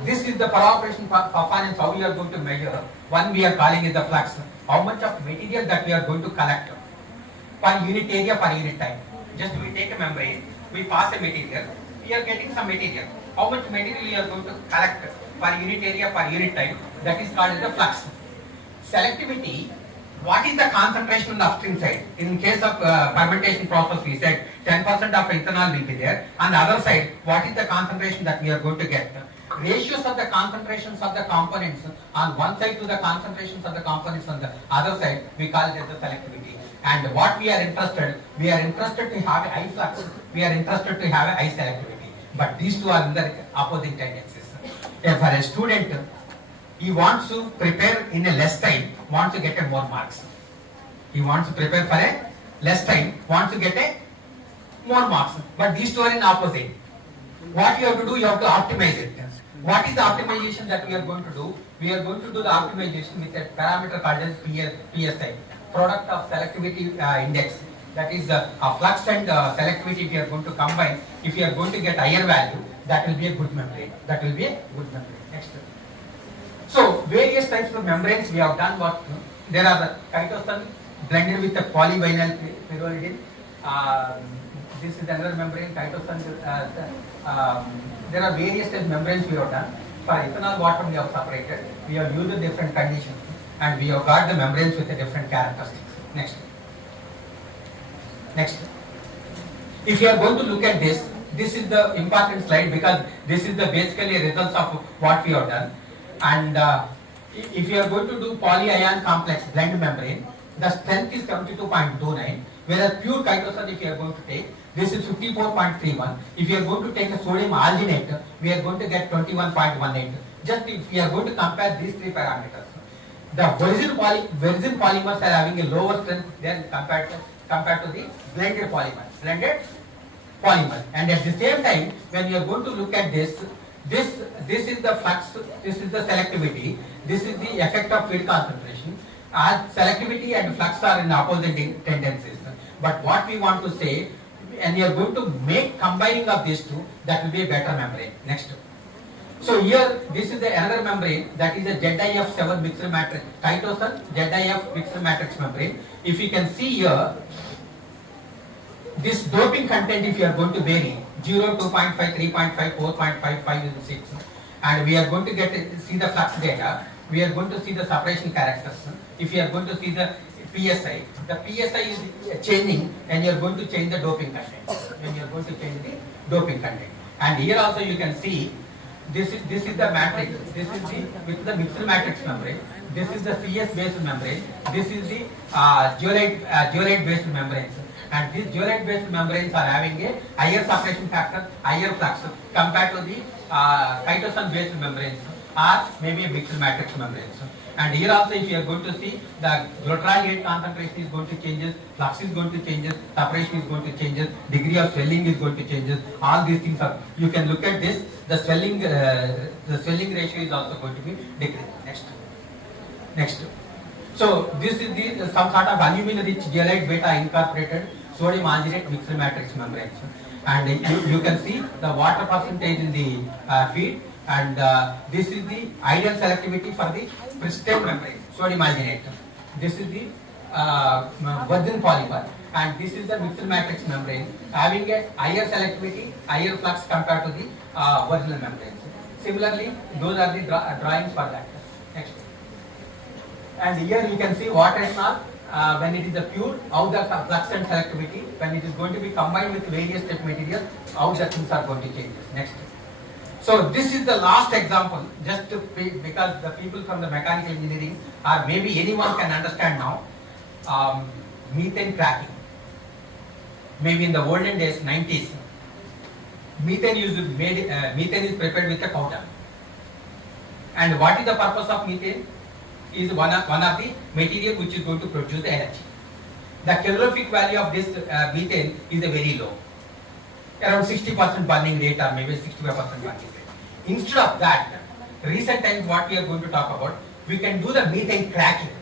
This is the pervaporation performance, how we are going to measure. One we are calling is the flux. How much of material that we are going to collect per unit area, per unit time. Just we take a membrane, we pass a material, we are getting some material. How much material we are going to collect per unit area, per unit time, that is called as the flux. Selectivity, what is the concentration on the upstream side? In case of fermentation process, we said 10% of ethanol will be there. On the other side, what is the concentration that we are going to get? Ratios of the concentrations of the components on one side to the concentrations of the components on the other side, we call it as the selectivity. And what we are interested to have a high flux, we are interested to have a high selectivity. But these two are in the opposite tendencies. If for a student, he wants to prepare in a less time, wants to get a more marks. He wants to prepare for a less time, wants to get a more marks. But these two are in opposite. What you have to do, you have to optimize it. What is the optimization that we are going to do? We are going to do the optimization with a parameter called as PSI, product of selectivity index. That is a flux and selectivity if you are going to combine. If you are going to get higher value, that will be a good membrane. Next. So various types of membranes we have done. There are the chitosan blended with the polyvinyl pyrrolidine. This is another membrane, chitosan. There are various types of membranes we have done. For ethanol water we have separated. We have used the different conditions, and we have got the membranes with the different characteristics. Next. If you are going to look at this is the important slide, because this is the basically results of what we have done. And if you are going to do polyion complex blend membrane, the strength is 72.29. Whereas pure chitosan, if you are going to take, this is 54.31. If you are going to take a sodium alginate, we are going to get 21.18. Just if we are going to compare these three parameters, the virgin polymers are having a lower strength than compared to the blended polymers. And at the same time, when you are going to look at this is the flux, this is the selectivity, this is the effect of feed concentration. As selectivity and flux are in opposite tendencies. But what we want to say, and you are going to make combining of these two, that will be a better membrane. Next. So here, this is the another membrane, that is a ZIF7 mixed matrix, chitosan ZIF mixed matrix membrane. If you can see here, this doping content, if you are going to vary, 0, 2.5, 3.5, 4.5, 6, and we are going to see the flux data, we are going to see the separation characters. If you are going to see the PSI is changing, and you are going to change the doping content. When you are going to change the doping content. And here also you can see, this is the matrix, this is with the mixed matrix membrane, this is the CS based membrane, this is the zeolite based membranes. And these zeolite based membranes are having a higher separation factor, higher flux compared to the chitosan based membranes, or maybe a mixed matrix membranes. And here also, if you are going to see, the glycerol rate concentration is going to change, flux is going to change, separation is going to change, degree of swelling is going to change. All these things are. You can look at this. The swelling ratio is also going to be decreased. Next. So this is the some sort of aluminum-rich zeolite beta incorporated sodium alginate mixed matrix membranes. And you can see the water percentage in the feed. And this is the ideal selectivity for the precipitate membrane, sodium alginate. This is the virgin polymer, and this is the mixed matrix membrane, having a higher selectivity, higher flux compared to the virginal membranes. Similarly, those are the drawings for that. Next. And here you can see water ethanol, when it is a pure, how the flux and selectivity, when it is going to be combined with various step materials, how the things are going to change. Next. So this is the last example, just to because the people from the mechanical engineering, or maybe anyone can understand now, methane cracking. Maybe in the olden days, 90s, methane is prepared with a cow dung. And what is the purpose of methane? Is one of the material which is going to produce the energy. The calorific value of this methane is a very low, around 60% burning rate, or maybe 65% burning rate. Instead of that, recent times what we are going to talk about, we can do the methane cracking.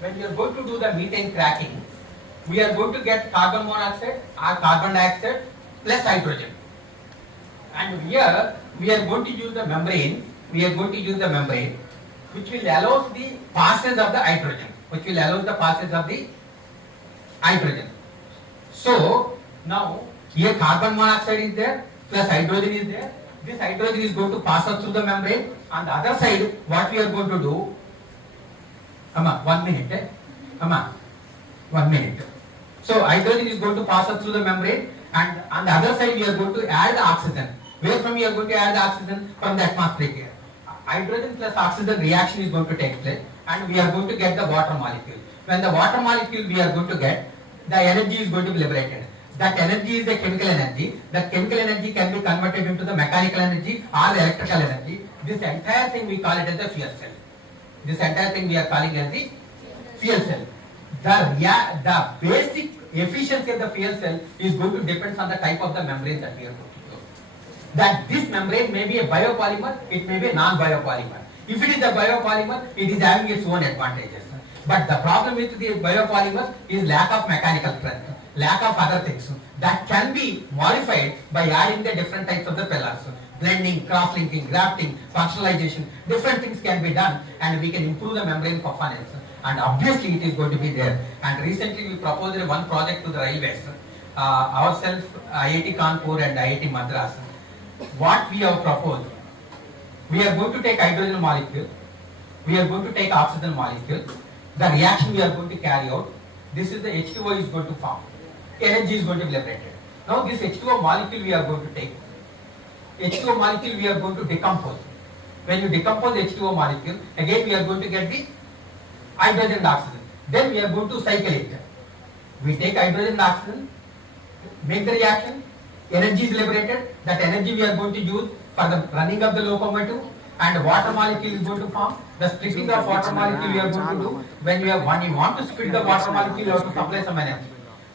When we are going to do the methane cracking, we are going to get carbon monoxide or carbon dioxide plus hydrogen. And here we are going to use the membrane, which will allow the passage of the hydrogen, So now here carbon monoxide is there, plus hydrogen is there. This hydrogen is going to pass out through the membrane. On the other side, what we are going to do, 1 minute. So hydrogen is going to pass out through the membrane, and on the other side we are going to add the oxygen. Where from we are going to add the oxygen? From the atmospheric air. Hydrogen plus oxygen reaction is going to take place, and we are going to get the water molecule. When the water molecule we are going to get, the energy is going to be liberated. That energy is a chemical energy. That chemical energy can be converted into the mechanical energy or electrical energy. This entire thing we call it as the fuel cell. This entire thing we are calling as the fuel cell. The basic efficiency of the fuel cell is going to depend on the type of the membrane that we are going to use. That this membrane may be a biopolymer, it may be a non-biopolymer. If it is a biopolymer, it is having its own advantages. But the problem with the biopolymers is lack of mechanical strength, lack of other things that can be modified by adding the different types of the pillars. Blending, cross-linking, grafting, functionalization, different things can be done, and we can improve the membrane performance. And obviously it is going to be there. And recently we proposed one project to the railways, ourselves, IIT Kanpur and IIT Madras. What we have proposed, we are going to take hydrogen molecule, we are going to take oxygen molecule, the reaction we are going to carry out, this is the H2O is going to form, energy is going to be liberated. Now this H2O molecule we are going to take, H2O molecule we are going to decompose. When you decompose H2O molecule, again we are going to get the hydrogen and oxygen. Then we are going to cycle it. We take hydrogen and oxygen, make the reaction, energy is liberated, that energy we are going to use for the running of the locomotive, and water molecule is going to form. The splitting of water molecule we are going to do. When you want to split the water molecule, you have to supply some energy.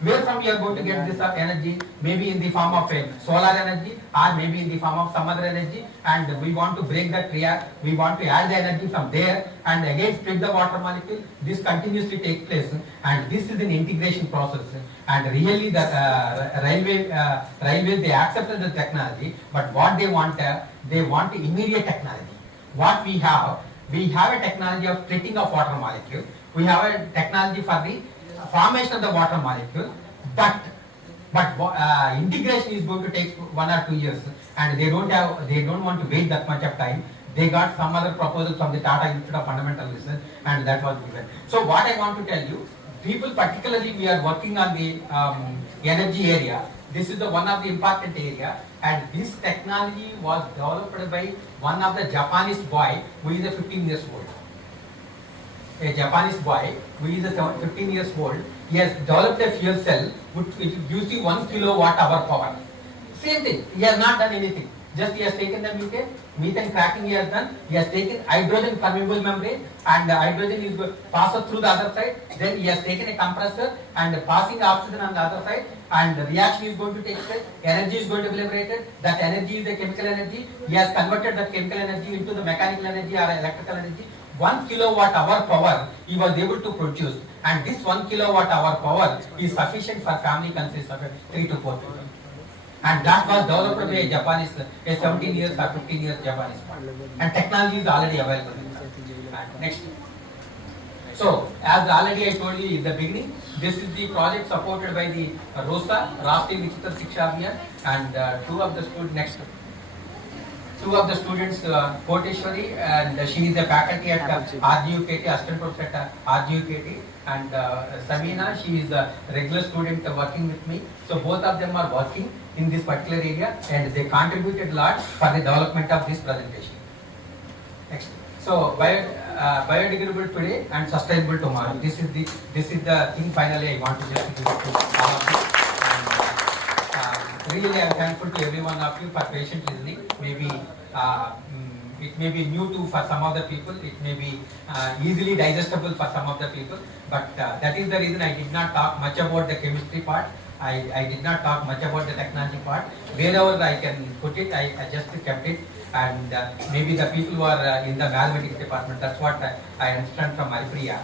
Where from you are going to get this energy? Maybe in the form of a solar energy, or maybe in the form of some other energy, and we want to break that we want to add the energy from there and again split the water molecule. This continuously takes place, and this is an integration process. And really the railways, they accepted the technology, but what they want immediate technology. What we have a technology of splitting of water molecule. We have a technology for the formation of the water molecule, but integration is going to take 1 or 2 years, and they don't want to wait that much of time. They got some other proposal from the Tata Institute of Fundamental Research, and that was given. So what I want to tell you, people particularly we are working on the energy area. This is the one of the important area, and this technology was developed by one of the Japanese boy who is a 15 years old. A Japanese boy who is 15 years old, he has developed a fuel cell which gives you 1 kilowatt hour power. Same thing, he has not done anything. Just he has taken the methane cracking he has done. He has taken hydrogen permeable membrane, and the hydrogen is passed through the other side. Then he has taken a compressor and passing oxygen on the other side, and the reaction is going to take place. Energy is going to be liberated. That energy is a chemical energy. He has converted that chemical energy into the mechanical energy or electrical energy. 1 kilowatt hour power he was able to produce, and this 1 kilowatt hour power is sufficient for family consists of 3 to 4 people. And that was developed by a Japanese, a 17 years or 15 years Japanese one. And technology is already available. And next. So, as already I told you in the beginning, this is the project supported by the ROSA, Rashtriya Vichitra Shiksha Abhiyan, and two of the students, Koteshwari, and she is a faculty at RGUKT, assistant professor at RGUKT, and Samina, she is a regular student working with me. So both of them are working in this particular area, and they contributed a lot for the development of this presentation. Next. So biodegradable today and sustainable tomorrow. This is the thing finally I want to just give to all of you. Really, I am thankful to every one of you for patient listening. Maybe it may be new to for some of the people. It may be easily digestible for some of the people. But that is the reason I did not talk much about the chemistry part. I did not talk much about the technology part. Wherever I can put it, I just kept it. And maybe the people who are in the mathematics department, that's what I understand from Maripriya.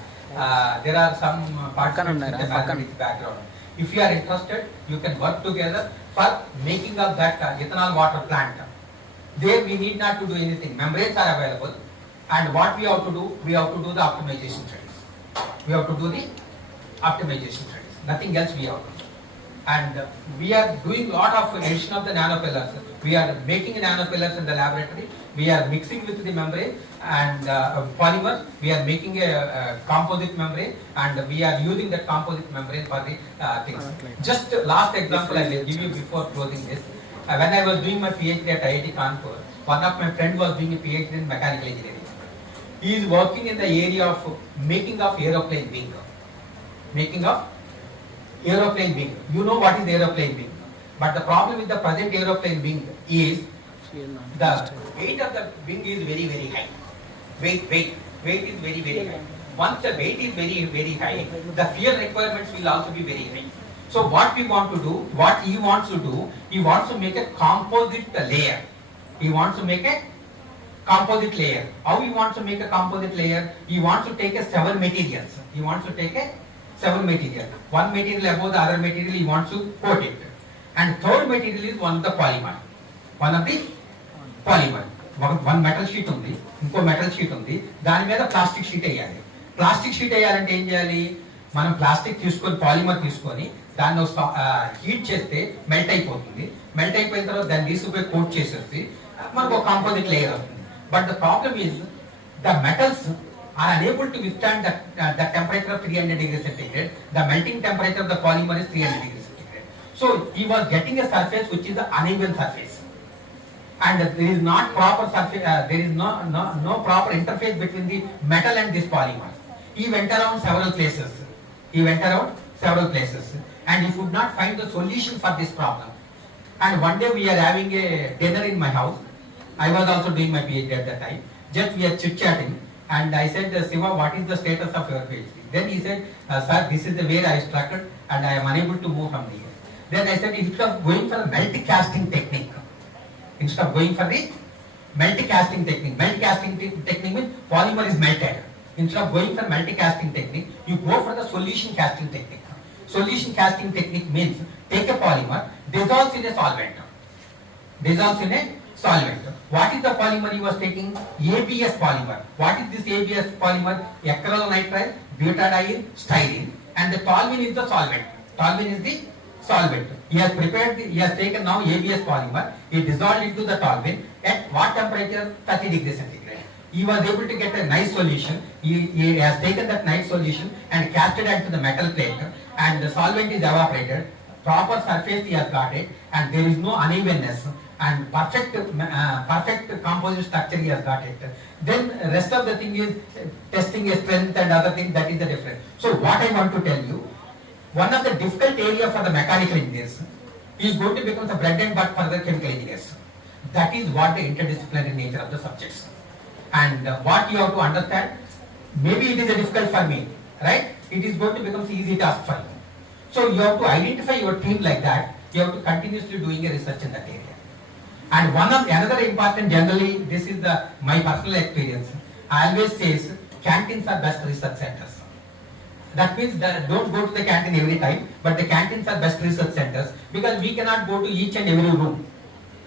There are some participants in the mathematics background. If you are interested, you can work together for making of that ethanol water plant. There we need not to do anything. Membranes are available, and what we have to do the optimization studies. We have to do the optimization studies. Nothing else we have to do. And we are doing lot of addition of the nanopillars. We are making nanopillars in the laboratory. We are mixing with the membrane and polymers. We are making a composite membrane, and we are using that composite membrane for the things. Just last example I will give you before closing this. When I was doing my PhD at IIT Kanpur, one of my friends was doing a PhD in mechanical engineering. He is working in the area of making of aeroplane wing. Making of aeroplane wing. You know what is aeroplane wing. But the problem with the present aeroplane wing is the weight of the wing is very, very high. Weight is very, very high. Once the weight is very, very high, the fuel requirements will also be very high. So what we want to do, what he wants to do, he wants to make a composite layer. He wants to make a composite layer. How he wants to make a composite layer? He wants to take 7 materials. He wants to take 7 materials. One material above the other material he wants to coat it. And third material is one of the polymer. One of the polymer. One metal sheet undi, inko metal sheet undi, దాని మీద plastic sheet వేయాలి. Plastic sheet వేయాలంటే ఏం చేయాలి? మనం plastic తీసుకొని polymer తీసుకొని దాన్ని హీట్ చేస్తే మెల్ట్ అయిపోతుంది. మెల్ట్ అయిపోయిన తర్వాత దాన్ని తీసుకుపోయి కోట్ చేసేసి మనకు ఒక కాంపోజిట్ లేయర్ అవుతుంది. But the problem is the metals are unable to withstand the temperature of 300 degrees centigrade. The melting temperature of the polymer is 300 degrees centigrade. So he was getting a surface which is an uneven surface, and there is not proper surface. There is no proper interface between the metal and this polymer. He went around several places. several places, and he could not find the solution for this problem. And one day we are having a dinner in my house. I was also doing my PhD at that time. Just we are chit-chatting, and I said, Siva, what is the status of your PhD? Then he said, sir, this is the way I struggled and I am unable to move from here. Then I said, instead of going for a multicasting technique, means multicasting technique means polymer is melted. Instead of going for multicasting technique, you go for the solution casting technique. Solution casting technique means take a polymer, dissolves in a solvent. What is the polymer he was taking? ABS polymer. What is this ABS polymer? Acrylonitrile, butadiene, styrene, and the toluene is the solvent. He has taken now ABS polymer, he dissolved into the toluene at what temperature? 30 degrees centigrade. He was able to get a nice solution. He has taken that nice solution and cast it onto the metal plate, and the solvent is evaporated. Proper surface he has got it, and there is no unevenness, and perfect composite structure he has got it. Then rest of the thing is testing a strength and other things, that is the difference. So what I want to tell you, one of the difficult area for the mechanical engineers is going to become the bread and butter for the chemical engineers. That is what the interdisciplinary nature of the subjects. And what you have to understand, maybe it is difficult for me, right? It is going to become an easy task for you. So you have to identify your team like that. You have to continuously doing a research in that area. And another important, generally, this is my personal experience. I always says canteens are best research centers. That means that don't go to the canteen every time, but the canteens are best research centers, because we cannot go to each and every room.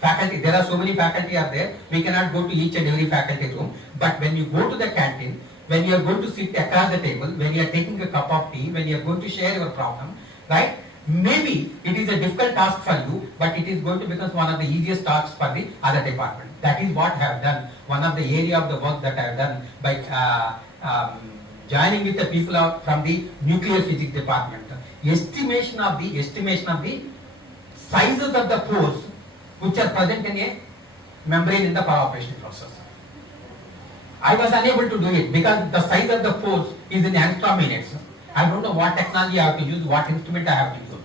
Faculty, there are so many faculty are there, we cannot go to each and every faculty room. But when you go to the canteen, when you are going to sit across the table, when you are taking a cup of tea, when you are going to share your problem, right? Maybe it is a difficult task for you, but it is going to become one of the easiest tasks for the other department. That is what I have done. One of the area of the work that I have done by joining with the people from the nuclear physics department. Estimation of the sizes of the pores which are present in a membrane in the pervaporation process. I was unable to do it because the size of the pores is in angstrom units. I don't know what technology I have to use, what instrument I have to use.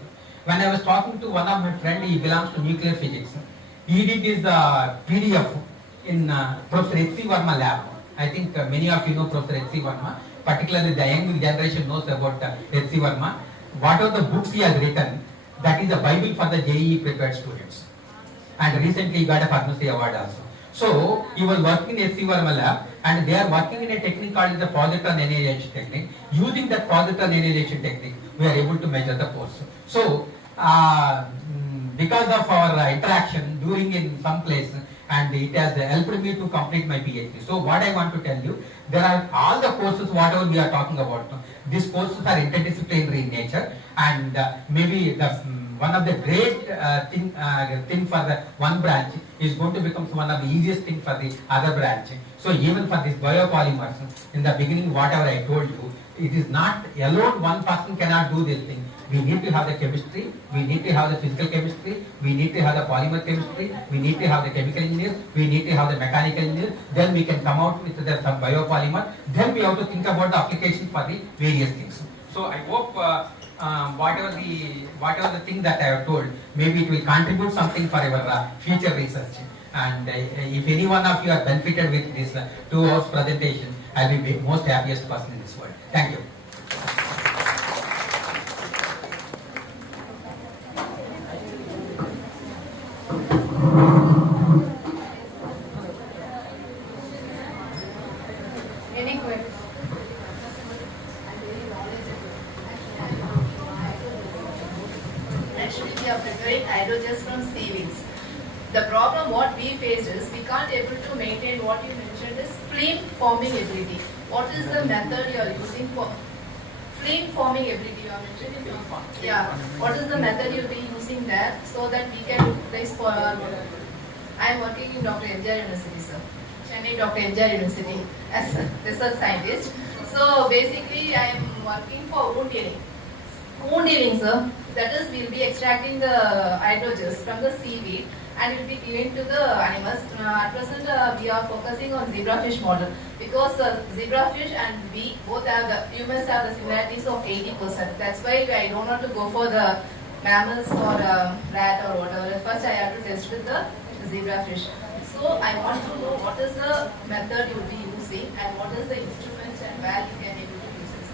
When I was talking to one of my friends, he belongs to nuclear physics. He did his PDF in Professor H.C. Verma lab. I think many of you know Professor H.C. Verma, particularly the young generation knows about H.C. Verma. What are the books he has written, that is a Bible for the JEE prepared students. And recently he got a pharmacy award also. So he was working in H.C. Verma lab, and they are working in a technique called the positron annihilation technique. Using that positron annihilation technique, we are able to measure the pores. So because of our interaction during in some place, and it has helped me to complete my PhD. So what I want to tell you, there are all the courses, whatever we are talking about, these courses are interdisciplinary in nature, and maybe one of the great thing for the one branch is going to become one of the easiest thing for the other branch. So even for this biopolymers, in the beginning, whatever I told you, it is not alone, one person cannot do this thing. We need to have the chemistry, we need to have the physical chemistry, we need to have the polymer chemistry, we need to have the chemical engineers, we need to have the mechanical engineers, then we can come out with some biopolymer, then we have to think about the application for the various things. So I hope whatever the thing that I have told, maybe it will contribute something for your future research. And if any one of you are benefited with this 2 hours presentation, I will be the most happiest person in this world. Thank you. Any questions? Actually, we are preparing hydrogens from seaweeds. The problem what we face is we can't able to maintain what you mentioned is film forming ability. What is the method you are using for film forming ability? You are mentioning film form. Yeah. What is the method you will be using there so that we can utilize for our work? I am working in Dr. NJR University, sir. Chennai Dr. NJR University as a research scientist. So basically, I am working for wound healing. Wound healing, sir. That is, we will be extracting the hydrogens from the seaweed and it will be given to the animals. At present, we are focusing on zebrafish model because zebrafish and we both have the humans have the similarities of 80%. That's why I don't want to go for the mammals or rat or whatever. First, I have to test with the zebrafish. So I want to know what is the method you will be using and what is the instruments and where you can able to use this.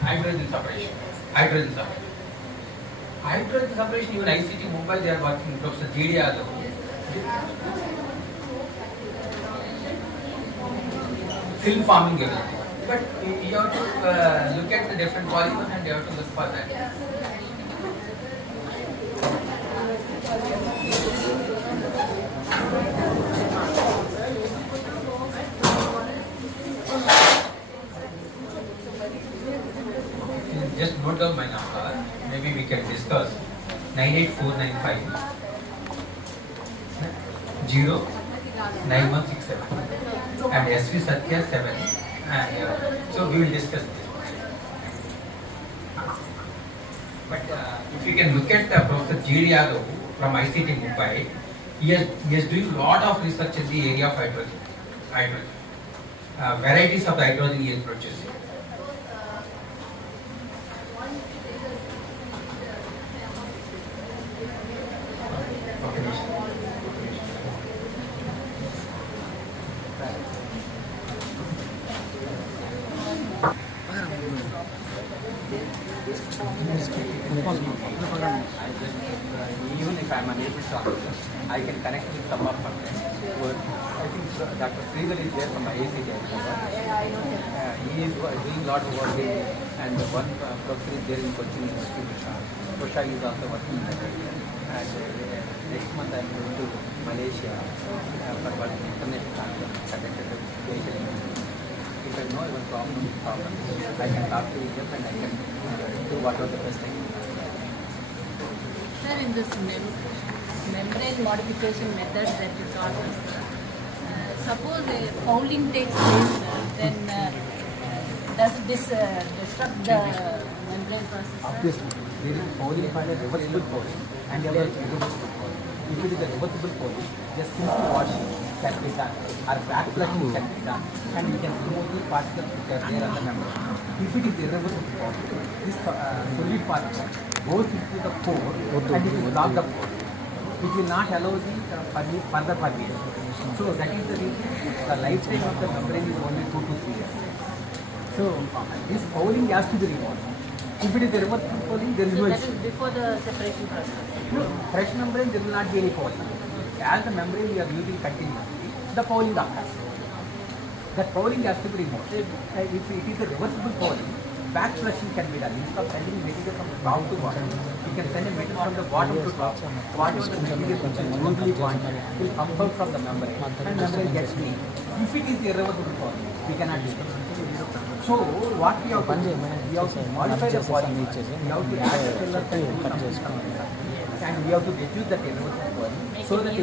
Hydrogen separation. Hydrogen separation. Hydrogen separation, even ICT Mumbai, they are working. Professor GD Yadav. Film farming everything. But you have to look at the different polymers and you have to look for that. Just note down my number. Maybe we can discuss 98495 09167 and SV Satya 7. So we will discuss this. But if you can look at Professor G.D. Yadav from ICT Mumbai, he is doing a lot of research in the area of hydrogen. Varieties of the hydrogen he is producing. Even if I am unable to answer, I can connect with some of my friends. I think Dr. Sridhar is there from my ACD. He is doing a lot of work there, and one professor is there in Cochin Institute. Prof is also working in that area. And next month I am going to Malaysia for one international conference conducted at Asian Institute. If I know even problem, I can talk to him and I can do whatever the best I can. Sir, in this membrane modification method that you taught us, suppose a fouling takes place, then does this disrupt the membrane process? Obviously, there is fouling called a reversible fouling and there is irreversible fouling. If it is a reversible fouling, just simple washing can be done or back flushing can be done and we can remove the particles which are there on the membrane. If it is irreversible fouling, this solid particle goes into the pore and it will block the pore. It will not allow the further permeation. So that is the reason the lifetime of the membrane is only 2 to 3 years. So this fouling has to be removed. If it is a reversible fouling, there is So no that issue. is before the separation process. No, fresh membrane there will not be any fouling. As the membrane we are using continuously, the fouling occurs. That fouling has to be removed. If it is a reversible fouling, back flushing can be done. Instead of sending material from the top to bottom, you can send a material from the bottom to top. Whatever the material which is usually wanted will come out from the membrane and membrane gets clean. If it is irreversible fouling, we cannot do it. So what we have to do, we have to modify the polymer, we have to add the fillers and we have to reduce the irreversible fouling so that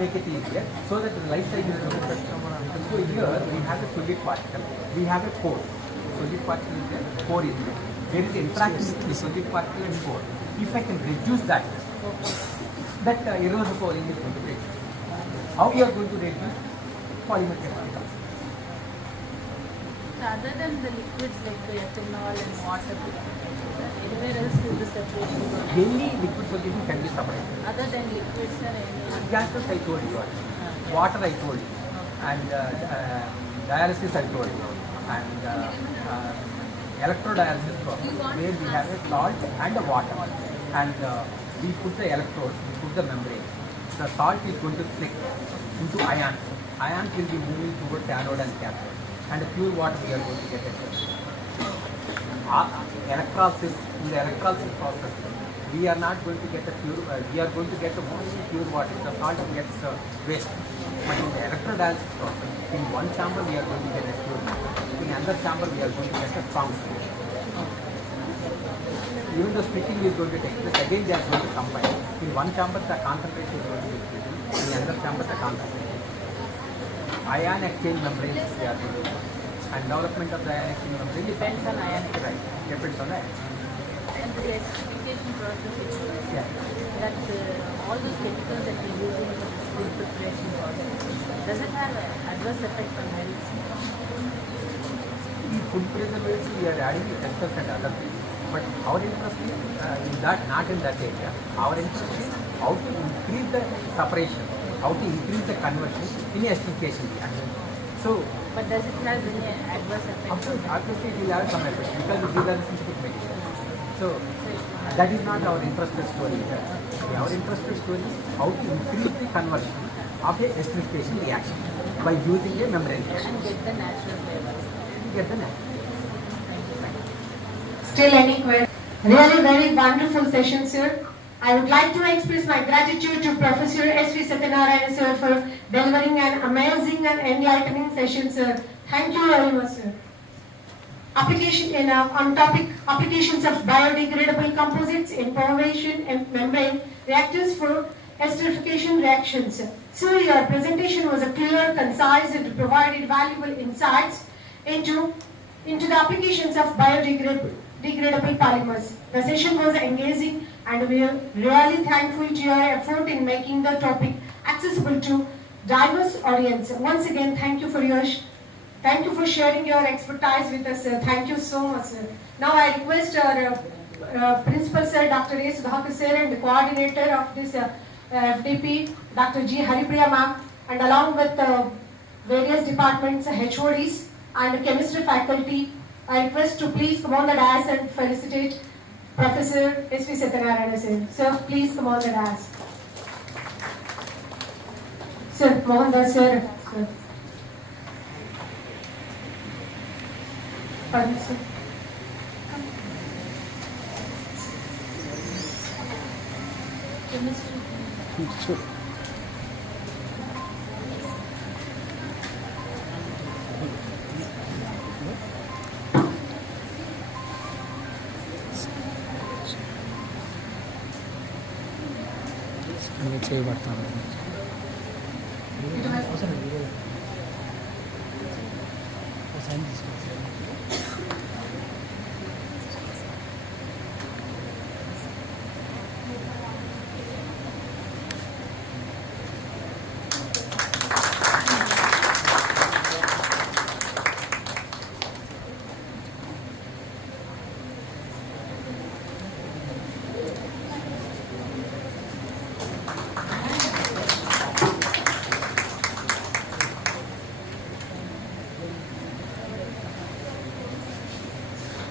make it easier, so that the life cycle is better. So here we have a solid particle, we have a pore. Solid particle is there, pore is there. There is interaction between solid particle and pore. If I can reduce that, irreversible fouling is going to be reduced. How we are going to reduce? Polymer chemicals. So other than the liquids like the ethanol and water, anywhere else will the separation go? Any liquid solution can be separated. Other than liquids, sir, any Gases I told you, water I told you, and dialysis I told you, and electrodialysis process where we have a salt and a water, and we put the electrodes, we put the membrane. The salt is going to split into ions. Ions will be moving towards anode and cathode, and pure water we are going to get it. Electrolysis, in the electrolysis process, we are not going to get a pure, we are going to get a mostly pure water. The salt gets waste. But in the electrodialysis process, in one chamber we are going to get a pure water. In another chamber we are going to get a strong solution. Even the splitting is going to take place, again they are going to combine. In one chamber the concentration is going to be splitting, in another chamber the concentration. Ion exchange membranes they are going to do. And development of the ion exchange membrane depends on ion exchange. Right, depends on the ion. and the esterification process. Yeah. that all those chemicals that we're using for this food preparation process, does it have an adverse effect on health? In food preservatives, we are adding esters and other things. But our interest is that not in that area. Our interest is how to increase the separation, how to increase the conversion in esterification reaction. So, But does it have any adverse effect? obviously it will have some effect because these are the synthetic materials. So, that is not our interested story here. Our interested story is how to increase the conversion of a esterification reaction by using a membrane reaction. And get the natural flavor. Get the natural. Still any questions? Really very wonderful session, sir. I would like to express my gratitude to Professor S.V. Satyanarayana, sir, for delivering an amazing and enlightening session, sir. Thank you very much, sir. On topic applications of biodegradable composites in pervaporation and membrane reactors for esterification reactions. Sir, your presentation was a clear, concise, and provided valuable insights into the applications of biodegradable polymers. The session was engaging, and we are really thankful to your effort in making the topic accessible to diverse audience. Once again, thank you for sharing your expertise with us, sir. Thank you so much, sir. Now I request our principal, sir, Dr. A. Sudhakar, sir, and the coordinator of this FDP, Dr. G. Haripriya ma'am, and along with various departments, HODs, and chemistry faculty, I request to please come on the dais and felicitate Professor S.V. Satyanarayana, sir. Sir, please come on the dais. Sir, Mohandas, sir. Pardon, sir. Chemistry. చేయబడతాను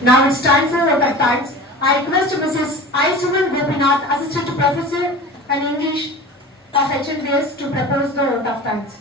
Now it's time for vote of thanks. I request Mrs. I. Suman Gopinath, Assistant Professor and English of HNBS, to propose the vote of thanks.